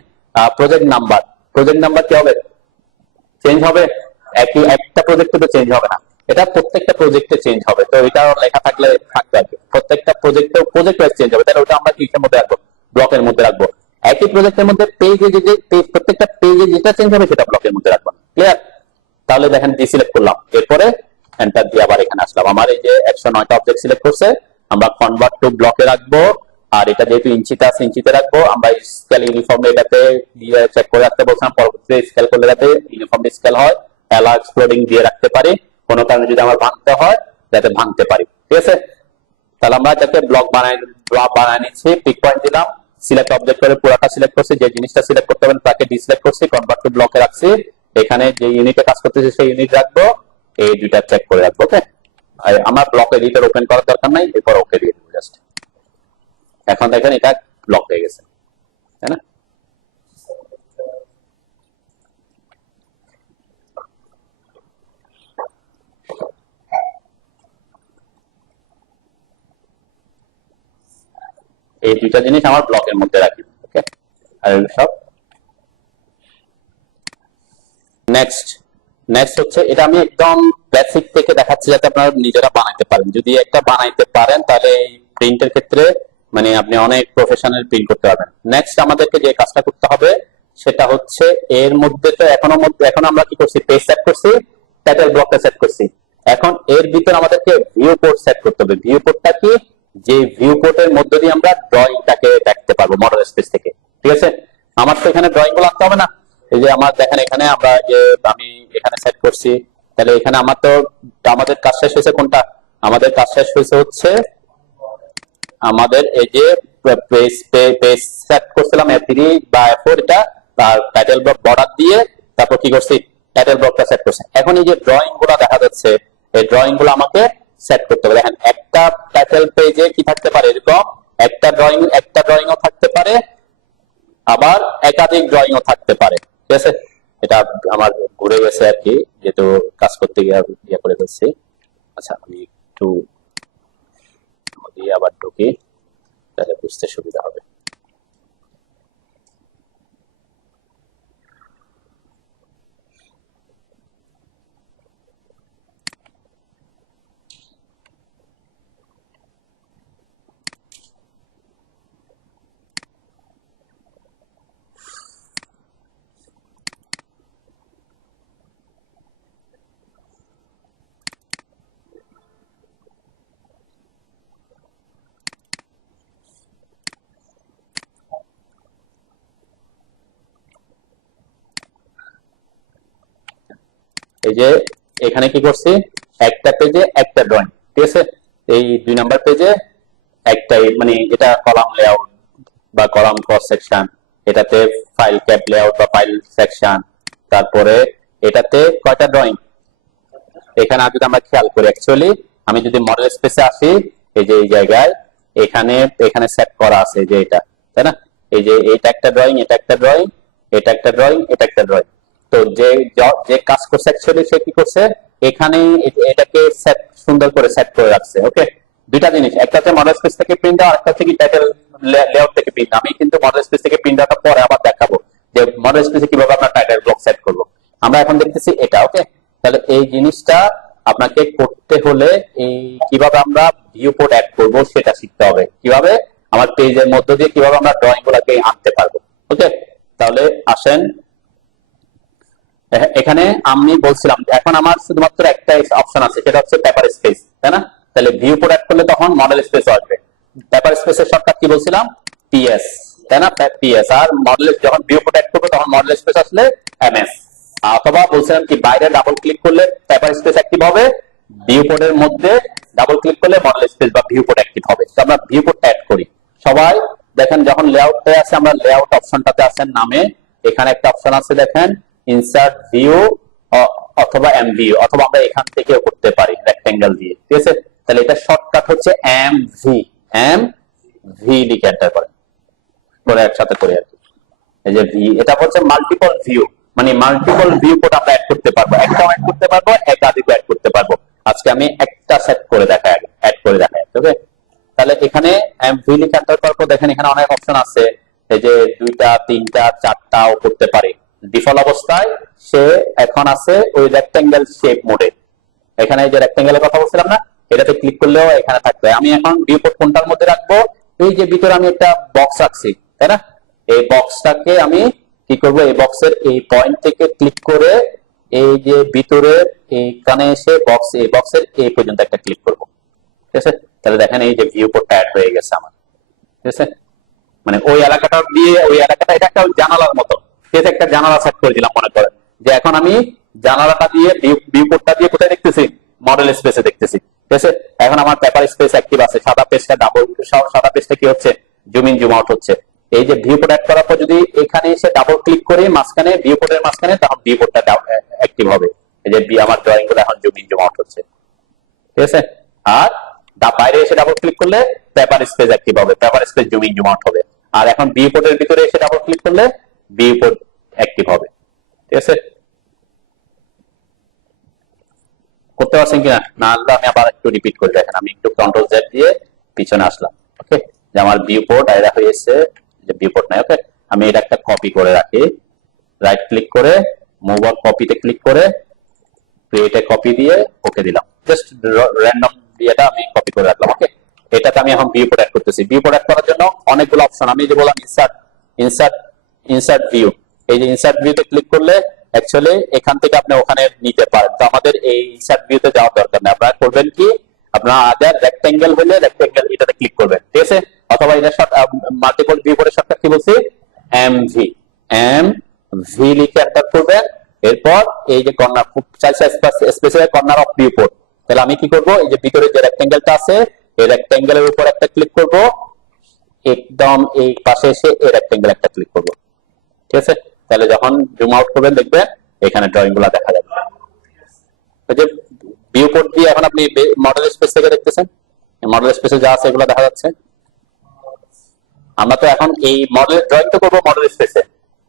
প্রজেক্ট নাম্বার কি হবে? চেঞ্জ হবে? একটা প্রজেক্টে তো চেঞ্জ হবে না, এটা প্রত্যেকটা প্রজেক্টে চেঞ্জ হবে। তো এটা লেখা থাকলে থাকবে আর কি, প্রত্যেকটা প্রজেক্ট ওয়াইজ চেঞ্জ হবে, তাহলে ওটা আমরা কিসের মধ্যে রাখবো? ব্লকের মধ্যে রাখবো। একই প্রজেক্টের মধ্যে পেজে প্রত্যেকটা পেজে যেটা চেঞ্জ হবে সেটা ব্লকের মধ্যে রাখবো, ক্লিয়ার? তাহলে দেখেন ডিসিলেক্ট করলাম, এরপরে এন্টার দিয়ে আবার এখানে আসলাম। আমার এই যে 109টা অবজেক্ট সিলেক্ট করছে, আমরা কনভার্ট টু ব্লকে রাখবো। আর এটা যেহেতু ইঞ্চিতে আছে ইঞ্চিতে রাখবো। আমরা স্কেল ইউনিফর্ম এটাতে দিয়ে চেক করে রাখতে বলছিলাম, পরবর্তীতে স্কেল করলে যাতে ইউনিফর্ম স্কেল হয়। অ্যালাউ এক্সপ্লোডিং দিয়ে রাখতে পারি, কোনো কারণে যদি আমার ভাঙতে হয় যাতে ভাঙতে পারি, ঠিক আছে। তাহলে আমরা যাতে ব্লক বানায় নিচ্ছি, পিক পয়েন্ট দিলাম, সিলেক্ট অবজেক্ট করে পুরোটা সিলেক্ট করছি, যে জিনিসটা সিলেক্ট করতে হবে তাকে ডিসিলেক্ট করছি, কনভার্ট টু ব্লকে রাখছি। এখানে যে ইউনিটে কাজ করতেছি সেই ইউনিট রাখবো, এই দুইটা চেক করে রাখবো। ওকে, আমার ব্লক এডিটর ওপেন করার দরকার নাই, এরপর ওকে দিয়ে দেবো জাস্ট। এখন দেখেন এটা ব্লক হয়ে গেছে, তাই না? এই দুইটা জিনিস আমার ব্লকের মধ্যে রাখি। ওকে, আর সব নেক্সট হচ্ছে, এটা আমি একদম বেসিক থেকে দেখাচ্ছি যাতে আপনারা নিজেরা বানাইতে পারেন। যদি একটা বানাইতে পারেন তাহলে এই প্রিন্টের ক্ষেত্রে মানে আপনি অনেক প্রফেশনাল প্রিন্ট করতে পারবেন। নেক্সট আমাদেরকে যে কাজটা করতে হবে সেটা হচ্ছে, এর মধ্যে তো এখন আমরা কি করছি, পেজ সেট করছি, টাইটেল ব্লকটা সেট করছি। এখন এর ভিতর আমাদেরকে ভিউ পোর্ট সেট করতে হবে। ভিউ পোর্টটা কি? যে ভিউ পোর্টের মধ্যে দিয়ে আমরা ড্রয়িংটাকে দেখতে পারবো মডেল স্পেস থেকে, ঠিক আছে। আমার তো এখানে ড্রয়িং গুলো আনতে হবে না। এই যে আমার দেখেন এখানে আমরা যে আমি এখানে সেট করছি, তাহলে এখানে আমাদের কাজ শেষ হয়েছে কোনটা? আমাদের কাজ শেষ হয়েছে হচ্ছে আমাদের এই যে পেজ সেট করছিলাম A3 বা A4, এটা তার টাইটেল ব্লক বর্ডার দিয়ে তারপর কি করছি, টাইটেল ব্লকটা সেট করছি। এখন এই যে ড্রয়িং গুলো দেখা যাচ্ছে, এই ড্রয়িং গুলো আমাকে সেট করতে হবে। দেখেন একটা টাইটেল পেজে কি থাকতে পারে, এরকম একটা ড্রয়িংও থাকতে পারে, আবার একাধিক ড্রয়িংও থাকতে পারে, ঠিক আছে। এটা আমার ঘুরে গেছে আর কি, যেহেতু কাজ করতে গিয়ে ইয়ে করে ফেলছি। আচ্ছা, আমি একটু আবার ঢুকি, তাহলে বুঝতে সুবিধা হবে। এই যে এখানে কি করছি, একটা পেজে একটা ড্রয়িং, ঠিক আছে। এই 2 নাম্বার পেজে একটাই, মানে এটা কলাম লেআউট বা কলাম ক্রস সেকশন, এটাতে ফাইল ক্যাপ লেআউট বা ফাইল সেকশন, তারপরে এটাতে কয়টা ড্রয়িং। এখানে যদি আমরা খেয়াল করি, অ্যাকচুয়ালি আমি যদি মডেল স্পেসে আসি, এই যে এই জায়গায় এখানে সেট করা আছে যে এটা, তাই না? এই যে এটা একটা ড্রয়িং, এটা একটা ড্রয়িং, এটা একটা ড্রয়িং, এটা একটা ড্রয়িং। তো যে কাজ করছে অ্যাকচুয়ালি সে কি করছে, এখানে এটাকে সুন্দর করে সেট করে রাখছে। ওকে, দুইটা জিনিস, একটা হচ্ছে মডেল স্পেস থেকে প্রিন্ট দেওয়া, একটা হচ্ছে কি টাইটেল লেআউট থেকে প্রিন্ট। আমি কিন্তু মডেল স্পেস থেকে প্রিন্ট দেওয়াটা পরে আবার দেখাবো যে মডেল স্পেসে কিভাবে আমরা টাইটেল ব্লক সেট করবো। আমরা এখন দেখতেছি এটা। ওকে, তাহলে এই জিনিসটা আপনাকে করতে হলে এই কিভাবে আমরা ভিউ পোর্ট অ্যাড করব সেটা শিখতে হবে, কিভাবে আমার পেজের মধ্য দিয়ে কিভাবে আমরা ড্রয়িং গুলাকে আনতে পারবো। ওকে, তাহলে আসেন এখানে আমি বলছিলাম এখন আমার শুধুমাত্র একটা অপশন আছে, সেটা হচ্ছে পেপার স্পেস, তাই না? তাহলে ভিউ কোড অ্যাড করলে তখন মডেল স্পেস আসবে। পেপার স্পেসের শর্টকাট কি বলছিলাম? পিএস, তাই না? পিএস। আর মডেল যখন ভিউ কোড অ্যাড করবো তখন মডেল স্পেস আসলে এমএস। অথবা বলছিলাম কি বাইরে ডাবল ক্লিক করলে পেপার স্পেস অ্যাক্টিভ হবে, ভিউ কোডের মধ্যে ডাবল ক্লিক করলে মডেল স্পেস বা ভিউ কোড অ্যাক্টিভ হবে। তো আমরা ভিউ কোডটা অ্যাড করি। সবাই দেখেন যখন লেআউটে আছে আমরা লেআউট অপশনটাতে আছেন নামে, এখানে একটা অপশন আছে দেখেন ইনসার্ট ভিউ অথবা এম ভিউ, অথবা আমরা এখান থেকেও করতে পারি রেক্টেঙ্গেল দিয়ে, ঠিক আছে? তাহলে এটা শর্টকাট হচ্ছে এম ভি লিখে এন্টার করেন, করে একসাথে করে আর কি। এই যে ভি, এটা হচ্ছে মাল্টিপল ভিউ, মানে মাল্টিপল ভিউ কোড আমরা অ্যাড করতে পারবো, একটাও অ্যাড করতে পারবো, একাধিকও অ্যাড করতে পারবো। আজকে আমি একটা সেট করে দেখাই, অ্যাড করে দেখাই, ওকে? তাহলে এখানে ভি লিখে এন্টার করার পর দেখেন এখানে অনেক অপশন আছে, এই যে 2টা 3টা 4টাও করতে পারি। ডিফল্ট অবস্থায় সে এখন আছে ওই রেক্টেঙ্গেল শেপ মোডে। এখানে এই যে রেক্টেঙ্গেলের কথা বলছিলাম না, এটাতে ক্লিক করলেও এখানে থাকবে। আমি এখন ভিউ কোড কোনটার মধ্যে রাখবো? এই যে ভিতরে আমি একটা বক্স রাখছি, তাই না? এই বক্সটাকে আমি কি করব, এই বক্সের এই পয়েন্ট থেকে ক্লিক করে এই যে ভিতরের এইখানে এসে এই বক্সের এই পর্যন্ত একটা ক্লিক করব, ঠিক আছে? তাহলে দেখেন এই যে ভিউ কোডটা অ্যাড হয়ে গেছে আমার, ঠিক আছে? মানে ওই এলাকাটা দিয়ে ওই এলাকাটা, এটা একটা জানালার মতো, ঠিক আছে? একটা জানালা সেট করে দিলাম, মনে করেন যে এখন আমি জানালাটা দিয়ে ভিউ কোডটা দিয়ে কোথায় দেখতেছি? মডেল স্পেসে দেখতেছি, ঠিক আছে? এখন আমার পেপার স্পেস অ্যাক্টিভ আছে, সাদা পেজটা সাদা পেজটা কি হচ্ছে? জুম ইন জুম আউট হচ্ছে। এই যে ভিউ কোড অ্যাড করার পর যদি এখানে এসে ডাবল ক্লিক করে মাঝখানে ভিউ কোডের মাঝখানে, তখন ভিউ কোডটা অ্যাক্টিভ হবে। এই যে আমার ড্রয়িং গুলো এখন জুম ইন জুম আউট হচ্ছে, ঠিক আছে? আর বাইরে এসে ডাবল ক্লিক করলে পেপার স্পেস অ্যাক্টিভ হবে, paper space zoom in zoom out হবে। আর এখন ভিউ কোডের ভিতরে এসে ডাবল ক্লিক করলে ভিউ কোড অ্যাক্টিভ হবে, ঠিক আছে? করতে পারছেন কিনা? না হলে আমি আবার একটু রিপিট করে দেখেন। আমি একটু কন্ট্রোল জেড দিয়ে পিছনে আসলাম, ওকে? যে আমার ভিউ কোড আইরা হয়েছে, যে ভিউ কোড নাই, ওকে? আমি এটা একটা কপি করে রাখি, রাইট ক্লিক করে মুভ অন কপিতে ক্লিক করে ক্রিয়েট এ কপি দিয়ে ওকে দিলাম। জাস্ট র্যান্ডম দিয়েটা আমি কপি করে রাখলাম, ওকে? এটাতে আমি এখন ভিউ কোড অ্যাড করতেছি। ভিউ কোড অ্যাড করার জন্য অনেকগুলো অপশন, আমি যে বললাম ইনসার্ট ভিউ, এই যে ইনসার্ট ভিউতে ক্লিক করলে অ্যাকচুয়ালি এখান থেকে আপনি ওখানে নিতে পারেন। তো আমাদের এই ইনসার্ট ভিউতে যাওয়ার দরকার নেই। আপনারা করবেন কি, আপনারা আগে রেক্টেঙ্গেল হলে রেক্টেঙ্গেল এটাতে ক্লিক করবেন, ঠিক আছে? অথবা এটা মাল্টিপল ভিউ করে শর্টকাট কি বলছি? এম ভি লিখে এন্টার করবেন। এরপর এই যে corner specify corner of view code, তাহলে আমি কি করব, এই যে ভিতরে যে রেক্টেঙ্গেলটা আছে এই রেক্টেঙ্গেলের উপর একটা ক্লিক করব, একদম এই পাশে এসে এই রেক্টেঙ্গেল একটা ক্লিক করব, ঠিক আছে? তাহলে যখন জুম আউট করবেন দেখবেন এখানে ড্রয়িং গুলা দেখা যাবে। এই যে ভিউ কোড দিয়ে এখন আপনি মডেল স্পেস থেকে দেখতেছেন, মডেল স্পেসে যা আছে এগুলো দেখা যাচ্ছে। আমরা তো এখন এই মডেল ড্রয়িং তো করবো মডেল স্পেসে,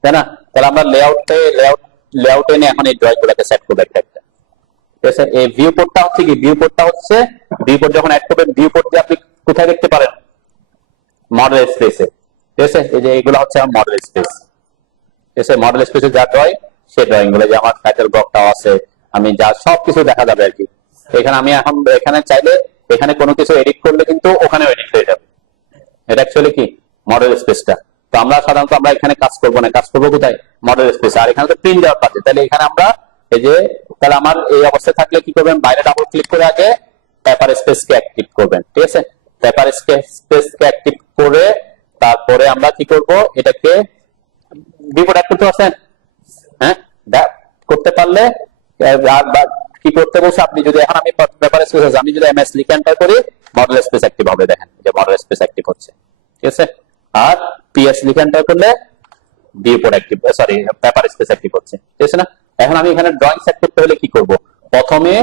তাই না? তাহলে আমরা লেআউটে নিয়ে এখন এই ড্রয়িং গুলোকে সেট করবো একটা একটা, ঠিক আছে? এই ভিউ কোডটা হচ্ছে কি, ভিউ কোড যখন অ্যাড করবেন ভিউ কোড দিয়ে আপনি কোথায় দেখতে পারেন? মডেল স্পেসে, ঠিক আছে? এই যে এইগুলো হচ্ছে আমার মডেল স্পেস, ঠিক আছে? মডেল স্পেসে যা ড্রয়িং সেই ড্রয়িং গুলো, যে আমার টাইটেল ব্লকটাও আছে, আমি যা সবকিছু দেখা যাবে আর কি। এখানে আমি এখন এখানে চাইলে এখানে কোনো কিছু এডিট করলে কিন্তু ওখানেও এডিট হয়ে যাবে। এটা অ্যাকচুয়ালি কি মডেল স্পেসটা। তো আমরা সাধারণত আমরা এখানে কাজ করবো না, কাজ করবো কোথায়? Model space. আর এখানে তো প্রিন্ট দেওয়ার পাচ্ছে, তাহলে এখানে আমরা এই যে, তাহলে আমার এই অবস্থায় থাকলে কি করবেন? বাইরে ডাবল ক্লিক করে আগে পেপার স্পেসকে অ্যাক্টিভ করবেন, ঠিক আছে? পেপার স্পেসকে অ্যাক্টিভ করে তারপরে আমরা কি করব, এটাকে ভিউপোর্ট অ্যাড করতে পারছেন? হ্যাঁ, করতে পারলে কি করতে বলছে আপনি, যদি এখন আমি পেপার স্পেস আছে, আমি যদি এমএস লিখে এন্টার করি মডেল স্পেস অ্যাক্টিভ হবে, দেখেন যে মডেল স্পেস অ্যাক্টিভ হচ্ছে, ঠিক আছে? আর পিএস লিখে এন্টার করলে viewport active, sorry paper space active হচ্ছে, ঠিক আছে না? এখন আমি এখানে ড্রয়িং সেট করতে হলে কি করব? প্রথমে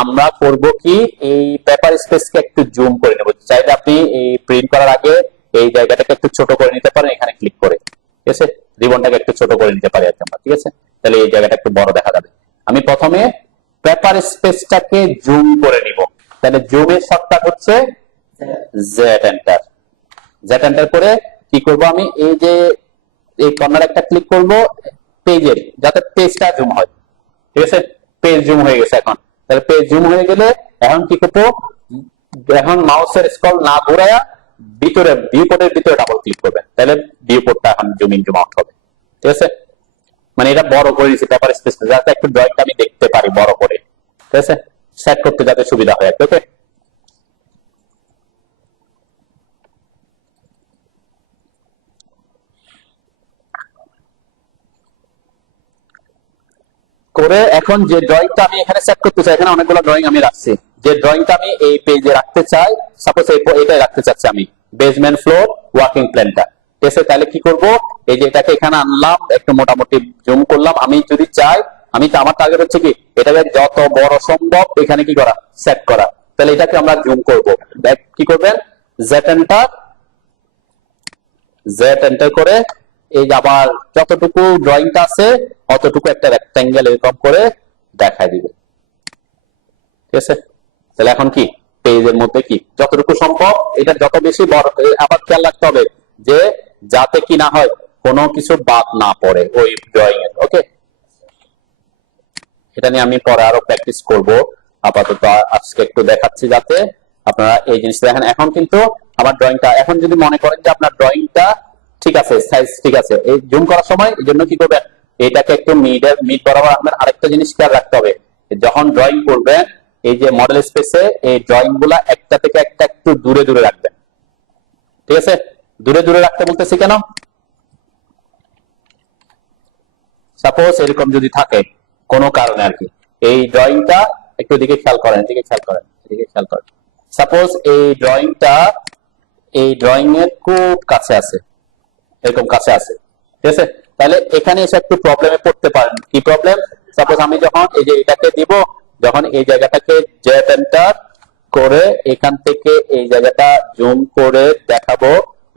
আমরা করব কি, এই পেপার স্পেসকে একটু জুম করে নেব। চাইলে আপনি এই প্রিন্ট করার আগে এই জায়গাটাকে একটু ছোট করে নিতে পারেন এখানে ক্লিক করে, ঠিক আছে? রিবনটাকে একটু ছোট করে নিতে পারি আর কি আমরা, ঠিক আছে? তাহলে এই জায়গাটা একটু বড় দেখা যাবে। আমি প্রথমে পেপার স্পেসটাকে জুম করে নিব, তাহলে জুমের শর্টকাট হচ্ছে জেড এন্টার করে কি করব, আমি এই যে এই কর্নার একটা ক্লিক করব পেজের, যাতে পেজটা জুম হয়, ঠিক আছে? পেজ জুম হয়ে গেছে এখন। তাহলে পেজ জুম হয়ে গেলে এখন কি করবো, এখন মাউসের স্ক্রল না ঘুরায়া ভিতরে ভিউ কোডের ভিতরে ডাবল ক্লিক করবেন, তাহলে ভিউ কোডটা এখন জুম ইন জুম আউট হবে, ঠিক আছে? মানে এটা বড় করে দিচ্ছি পেপার স্পেস, যাতে একটু ড্রয়িংটা আমি দেখতে পারি বড় করে, ঠিক আছে, সেট করতে যাতে সুবিধা হয়। ওকে, করে এখন যে ড্রয়িংটা আমি এখানে সেট করতে চাই, এখানে অনেকগুলো ড্রয়িং আমি রাখছি, যে ড্রয়িংটা আমি এই পেজে রাখতে চাই, সাপোজ এটাই রাখতে চাচ্ছি আমি, বেসমেন্ট ফ্লোর ওয়ার্কিং প্ল্যানটা, ঠিক আছে। তাহলে কি করব, এই যে এটাকে এখানে আনলাম, একটু মোটামুটি জুম করলাম, আমি যদি চাই, আমি তো আমার টার্গেট হচ্ছে কি এটাকে যত বড় সম্ভব এখানে কি করা, সেট করা। তাহলে এটাকে আমরা জুম করব, কি করবেন, জেড এন্টার, জেড এন্টার করে এই যে আবার যতটুকু ড্রয়িংটা আছে অতটুকু একটা রেক্টাঙ্গেল এরকম করে দেখায় দিবে, ঠিক আছে। তাহলে এখন কি পেজের মধ্যে কি যতটুকু সম্ভব এটা যত বেশি বড়, আবার খেয়াল রাখতে হবে যে যাতে কি না হয় কোনো কিছু বাদ না পড়ে ওই ড্রয়িং এর। ওকে, এটা নিয়ে আমি পরে আরো প্র্যাকটিস করব, আপাতত আজকে একটু দেখাচ্ছি যাতে আপনারা এই জিনিসটা দেখেন। এখন কিন্তু আমার ড্রয়িংটা, এখন যদি মনে করেন যে আপনার ড্রয়িংটা ঠিক আছে, সাইজ ঠিক আছে, এই জুম করার সময় এই জন্য কি করবেন, এটাকে একটু মিড বরাবর আনবেন। আরেকটা জিনিস খেয়াল রাখতে হবে, যখন ড্রয়িং করবেন এই যে মডেল স্পেসে এই ড্রয়িং গুলা একটা থেকে একটা একটু দূরে দূরে রাখবেন, ঠিক আছে। দূরে দূরে রাখতে বলতেছি কেন, সাপোজ এরকম যদি থাকে কোনো কারণে আর কি, এই ড্রয়িংটা একটু দিকে খেয়াল করেন, এদিকে খেয়াল করেন, এদিকে খেয়াল করেন, সাপোজ এই ড্রয়িংটা এই ড্রয়িং এর খুব কাছে আছে, এরকম কাছে আছে, ঠিক আছে। তাহলে এখানে এসে একটু প্রবলেমে পড়তে পারেন। কি প্রবলেম, সাপোজ আমি যখন এই যে এটাকে দিব, যখন এই জায়গাটাকে জেড এন্টার করে এখান থেকে এই জায়গাটা জুম করে দেখাবো,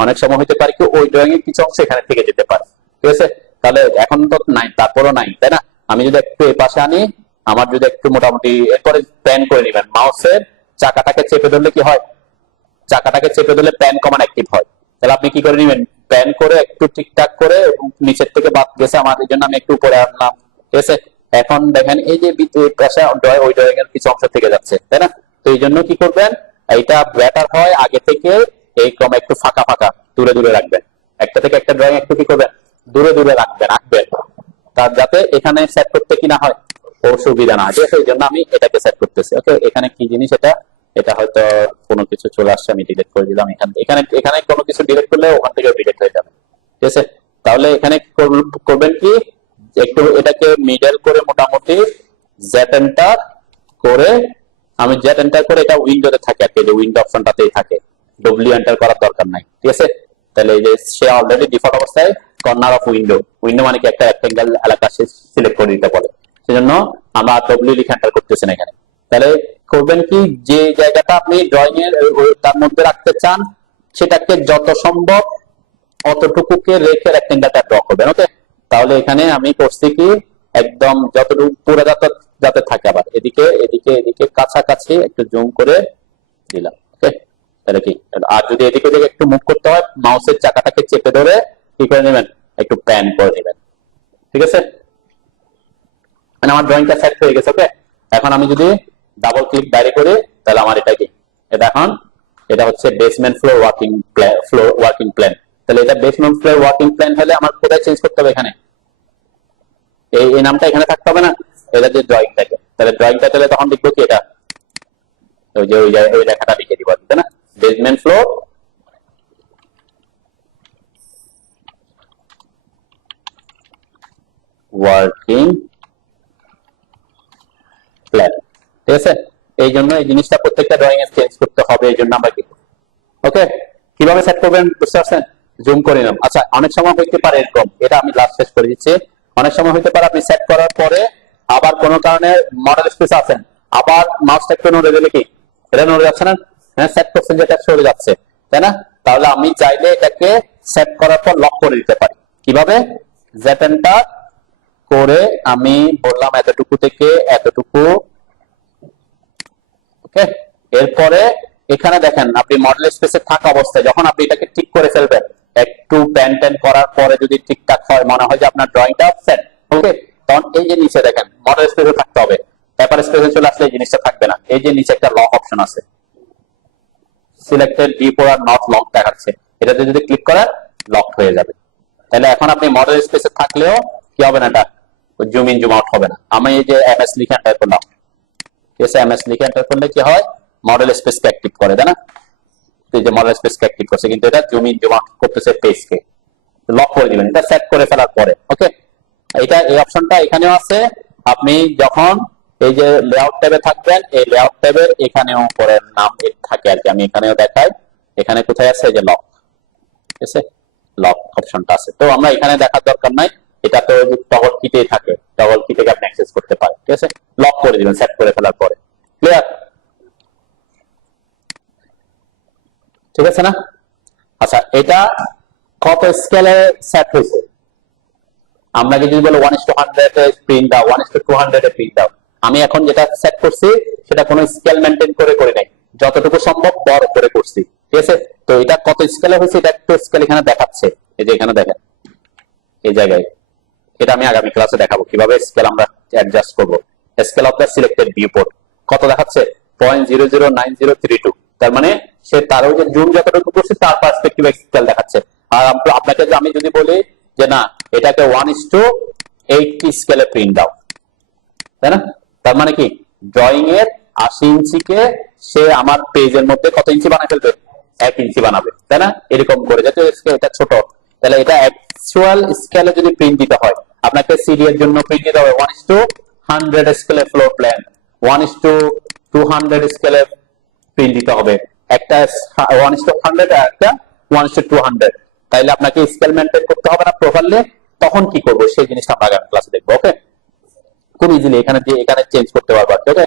অনেক সময় হতে পারে কি ওই ড্রয়িং এর কিছু অংশ এখানে থেকে যেতে পারে, ঠিক আছে। তাহলে এখন তো নাই, তারপরও নাই, তাই না। আমি যদি একটু এই পাশে আনি, আমার যদি একটু মোটামুটি, এরপরে প্যান করে নিবেন, মাউসের চাকাটাকে চেপে ধরলে কি হয়, চাকাটাকে চেপে ধরলে প্যান কমান্ড অ্যাক্টিভ হয়। তাহলে আপনি কি করে নিবেন, প্যান করে একটু ঠিকঠাক করে, নিচের থেকে বাদ গেছে আমার, এই জন্য আমি একটু উপরে আনলাম, ঠিক আছে। এখন দেখেন এই যে পাশে ওই ড্রয়িং এর কিছু অংশ থেকে যাচ্ছে, তাই না। তো এই জন্য কি করবেন, এইটা বেটার হয় আগে থেকে এই ক্রমে একটু ফাঁকা ফাঁকা দূরে দূরে রাখবেন, একটা থেকে একটা ড্রয়িং একটু কি করবেন, দূরে দূরে রাখবেন, তার যাতে এখানে সেট করতে কি না হয়, অসুবিধা না হয়। এই জন্য আমি এটাকে সেট করতেছি। ওকে, এখানে কি জিনিস এটা, এটা হয়তো কোনো কিছু চলে আসছে, আমি ডিলিট করে দিলাম। এখানে এখানে কোনো কিছু ডিলিট করলে ওখান থেকে ডিলিট হয়ে যাবে, ঠিক আছে। তাহলে এখানে করবেন কি, একটু এটাকে মিডল করে মোটামুটি জেড এন্টার করে, আমি জেড এন্টার করে এটা উইন্ডোতে থাকে আর কি, যে উইন্ডো অপশনটাতেই থাকে, ডব্লিউ এন্টার করার দরকার নাই, ঠিক আছে। তাহলে এই যে সে অলরেডি ডিফল্ট অবস্থায় কর্নার অফ উইন্ডো, উইন্ডো মানে কি একটা রেক্টেঙ্গেল এলাকা সে সিলেক্ট করে দিতে বলে, সেজন্য আমরা ডব্লিউ লিখে এন্টার করতেছি না এখানে। তাহলে করবেন কি, যে জায়গাটা আপনি ড্রয়িং এর তার মধ্যে রাখতে চান সেটাকে যত সম্ভব অতটুকুকে রেখে রেক্টেঙ্গেলটা ড্র করবেন। ওকে, তাহলে এখানে আমি করছি কি একদম যতটুকু পুরো যাতে থাকে, আবার এদিকে এদিকে এদিকে কাছাকাছি একটু জুম করে দিলাম। ওকে, তাহলে কি, আর যদি এদিকে ওদিকে একটু মুভ করতে হয় মাউসের চাকাটাকে চেপে ধরে কি করে নেবেন, একটু প্যান করে নেবেন, ঠিক আছে। মানে আমার ড্রয়িংটা সেট হয়ে গেছে। ওকে, এখন আমি যদি ডাবল ক্লিক বাইরে করি তাহলে আমার এটা কি, এটা এখন এটা হচ্ছে বেসমেন্ট ফ্লোর ওয়ার্কিং প্ল্যান। তাহলে এটা বেসমেন্ট ফ্লোর ওয়ার্কিং প্ল্যান হলে আমার কোথায় চেঞ্জ করতে হবে, এখানে এই নামটা এখানে থাকতে হবে না, এটা যে ড্রয়িং থাকে, তাহলে ড্রয়িংটা তাহলে তখন লিখবো কি, এটা ওই যে ওই লেখাটা লিখে দিব, তাই না, বেসমেন্ট ফ্লোর ওয়ার্কিং প্ল্যান, ঠিক আছে। এই জন্য এই জিনিসটা প্রত্যেকটা ড্রয়িং এ চেঞ্জ করতে হবে, এই জন্য আমরা কি, ওকে, কিভাবে সেট করবেন বুঝতে পারছেন, জুম করে নিলাম। আচ্ছা, অনেক সময় হইতে পারে এরকম, এটা আমি লাস্ট শেষ করে দিচ্ছি, অনেক সময় হইতে পারে আপনি সেট করার পরে আবার কোনো কারণে মডেল স্পেস আছেন, আবার মাউসটা একটু নড়ে দিলে কি, এটা নড়ে যাচ্ছে না, হ্যাঁ সেট করছেন যেটা সরে যাচ্ছে, তাই না। তাহলে আমি চাইলে এটাকে সেট করার পর লক করে দিতে পারি, কিভাবে, জেড এন্টার করে আমি বললাম এতটুকু থেকে এতটুকু, ওকে। এরপরে এখানে দেখেন আপনি মডেল স্পেসে থাকা অবস্থায় যখন আপনি এটাকে ঠিক করে ফেলবেন, একটু প্যান ট্যান করার পরে যদি ঠিকঠাক হয়, মনে হয় যে আপনার ড্রয়িংটা সেট, ওকে, তখন এই যে নিচে দেখেন মডেল স্পেসে থাকতে হবে, পেপার স্পেসে চলে আসলে এই জিনিসটা থাকবে না, এই যে নিচে একটা লক অপশন আছে, selected before are not lock দেখাচ্ছে, এটাতে যদি ক্লিক করেন লক হয়ে যাবে। তাহলে এখন আপনি মডেল স্পেসে থাকলেও কি হবে না, এটা জুম ইন জুম আউট হবে না। আমি এই যে এমএস লিখে এন্টার করলাম, ঠিক আছে, এমএস লিখে এন্টার করলে কি হয়, মডেল স্পেসকে অ্যাক্টিভ করে, তাই না? তো এই যে মডেল স্পেসকে অ্যাক্টিভ করছে, কিন্তু এটা জুম ইন জুম আউট করতেছে পেজকে। লক করে দিবেন এটা সেট করে ফেলার পরে। ওকে, এটা এই অপশনটা এখানেও আছে। আপনি যখন এই যে লেআউট ট্যাবে থাকবেন, এই লেআউট ট্যাবের এখানেও পরে নাম থাকে আর কি, আমি এখানেও দেখাই। এখানে কোথায় আছে, এই যে লক, ঠিক আছে, লক অপশনটা আছে। তো আমরা এখানে দেখার দরকার নাই, এটা তো টগল কিতেই থাকে, টগল কি থেকে আপনি অ্যাক্সেস করতে পারেন, ঠিক আছে। লক করে দিবেন সেট করে ফেলার পরে। ক্লিয়ার? ঠিক আছে না? আচ্ছা, এটা কত স্কেলে সেট হয়েছে? আমরা যদি বলি 1:100 এ প্রিন্ট দাও, 1:200 এ প্রিন্ট দাও, আমি এখন যেটা সেট করছি সেটা কোনো স্কেল মেনটেন করে করি নাই, যতটুকু সম্ভব বড় করে করছি, ঠিক আছে। তো এটা কত স্কেলে হয়েছে, এটা একটু স্কেল এখানে দেখাচ্ছে, এই যে এখানে দেখেন এই জায়গায়। এটা আমি আগামী ক্লাসে দেখাবো কিভাবে স্কেল আমরা অ্যাডজাস্ট করব। Scale of the selected viewport কত দেখাচ্ছে, 0.009032। তার মানে সে তার ওই যে জুম যতটুকু করছে তার পার্সপেক্টিভ স্কেল দেখাচ্ছে। আর আপনাকে আমি যদি বলি যে না, এটাকে 1:80 স্কেলে প্রিন্ট দাও, তাই না? তার মানে কি, ড্রয়িং এর 80 ইঞ্চিকে সে আমার পেজের মধ্যে কত ইঞ্চি বানায় ফেলবে, 1 ইঞ্চি বানাবে, তাই না? এরকম করে, যাতে এটা ছোট, তাহলে এটা অ্যাকচুয়াল স্কেলে যদি প্রিন্ট দিতে হয়, আপনাকে সিডি এর জন্য প্রিন্ট দিতে হবে 1:100 স্কেলে ফ্লোর প্ল্যান, 1:200 স্কেলে প্রিন্ট দিতে হবে, একটা 1:100 আর একটা 1:200। তাইলে আপনাকে স্কেল মেনটেন করতে হবে না প্রপারলি। তখন কি করবো সেই জিনিসটা আমরা আগামী ক্লাসে দেখবো। ওকে, খুব ইজিলি এখানে চেঞ্জ করতে পারবো। ওকে,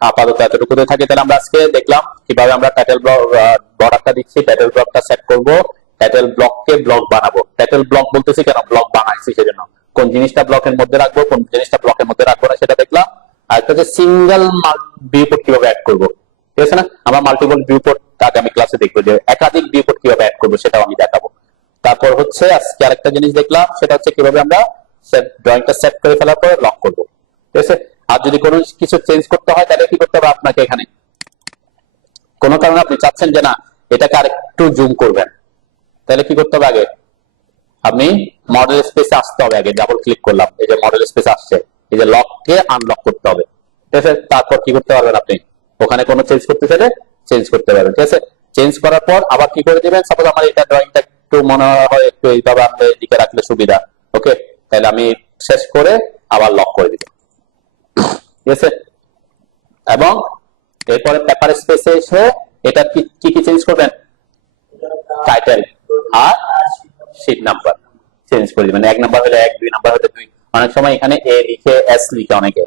আপাতত এতটুকুতে থাকে। তাহলে আমরা আজকে দেখলাম কিভাবে আমরা টাইটেল বর্ডারটা দিচ্ছি, টাইটেল ব্লকটা সেট করব, টাইটেল ব্লককে ব্লক বানাবো। টাইটেল ব্লক বলতেছি কেন, ব্লক বানাইছি সেজন্য। কোন জিনিসটা ব্লকের মধ্যে রাখবো, কোন জিনিসটা ব্লকের মধ্যে রাখবো না সেটা দেখলাম। আর একটা হচ্ছে সিঙ্গেল ভিউপোর্ট কিভাবে অ্যাড করবো, ঠিক আছে না? আমরা মাল্টিপল ভিউপোর্ট আগামী ক্লাসে দেখবো, যে একাধিক ভিউপোর্ট কিভাবে অ্যাড করবো সেটাও আমি দেখাবো। তারপর হচ্ছে আজকে আরেকটা জিনিস দেখলাম, সেটা হচ্ছে কিভাবে আমরা ড্রয়িংটা সেট করে ফেলার পরে লক করবো, ঠিক আছে। আর যদি কোনো কিছু চেঞ্জ করতে হয় তাহলে কি করতে হবে আপনাকে, এখানে কোনো কারণে আপনি চাচ্ছেন যে না এটাকে আরেকটু জুম করবেন, তাহলে কি করতে হবে, আগে আপনি মডেল স্পেসে আসতে হবে। আগে ডাবল ক্লিক করলাম, এই যে মডেল স্পেস আসছে, এই যে লককে আনলক করতে হবে, ঠিক আছে। তারপর কি করতে পারবেন, আপনি ওখানে কোনো চেঞ্জ করতে চাইলে চেঞ্জ করতে পারবেন, ঠিক আছে। চেঞ্জ করার পর আবার কি করে দিবেন, সাপোজ আমার এটা ড্রয়িংটা একটু মনে হয় একটু এইভাবে আপনি দিকে রাখলে সুবিধা, ওকে, তাহলে আমি শেষ করে আবার লক করে দিব, ঠিক আছে। এবং এরপরে পেপার স্পেসে এসে এটা কি কি চেঞ্জ করবেন, টাইটেল আর শীট নাম্বার চেঞ্জ করে দিবেন। 1 নাম্বার হলে 1, 2 নাম্বার হলে 2। অনেক সময় এখানে এ লিখে এস লিখে অনেকে,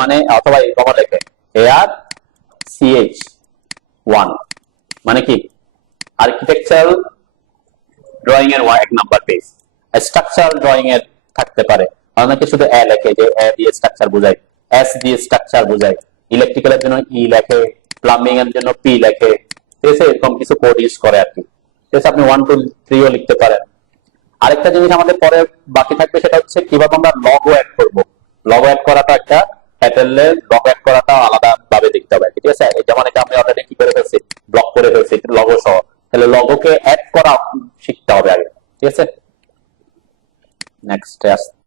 মানে অথবা এই কমা লেখে ARCH1, মানে কি আর্কিটেকচারাল ড্রয়িং এর 1 নাম্বার পেজ। স্ট্রাকচারাল ড্রয়িং এর থাকতে পারে, অনেকে শুধু এ লেখে, যে এ দিয়ে স্ট্রাকচার বোঝায়, এস দিয়ে স্ট্রাকচার বোঝায়, ইলেকট্রিক্যালের জন্য ই লেখে, প্লাম্বিং এর জন্য পি লেখে, ঠিক আছে। এরকম কিছু কোড ইউজ করে আর কি, ঠিক আছে। আপনি 1, 2, 3 ও লিখতে পারেন। আরেকটা জিনিস আমাদের পরে বাকি থাকবে, সেটা হচ্ছে কিভাবে আমরা লগো অ্যাড করব। লগো অ্যাড করাটা একটা টাইটেলে লগো অ্যাড করাটা আলাদা ভাবে দেখতে হবে, ঠিক আছে। যেমন এটা আমি অলরেডি কি করে ফেলছি, ব্লক করে ফেলছি লগো সহ, তাহলে লগোকে অ্যাড করা শিখতে হবে আগে, ঠিক আছে। নেক্সট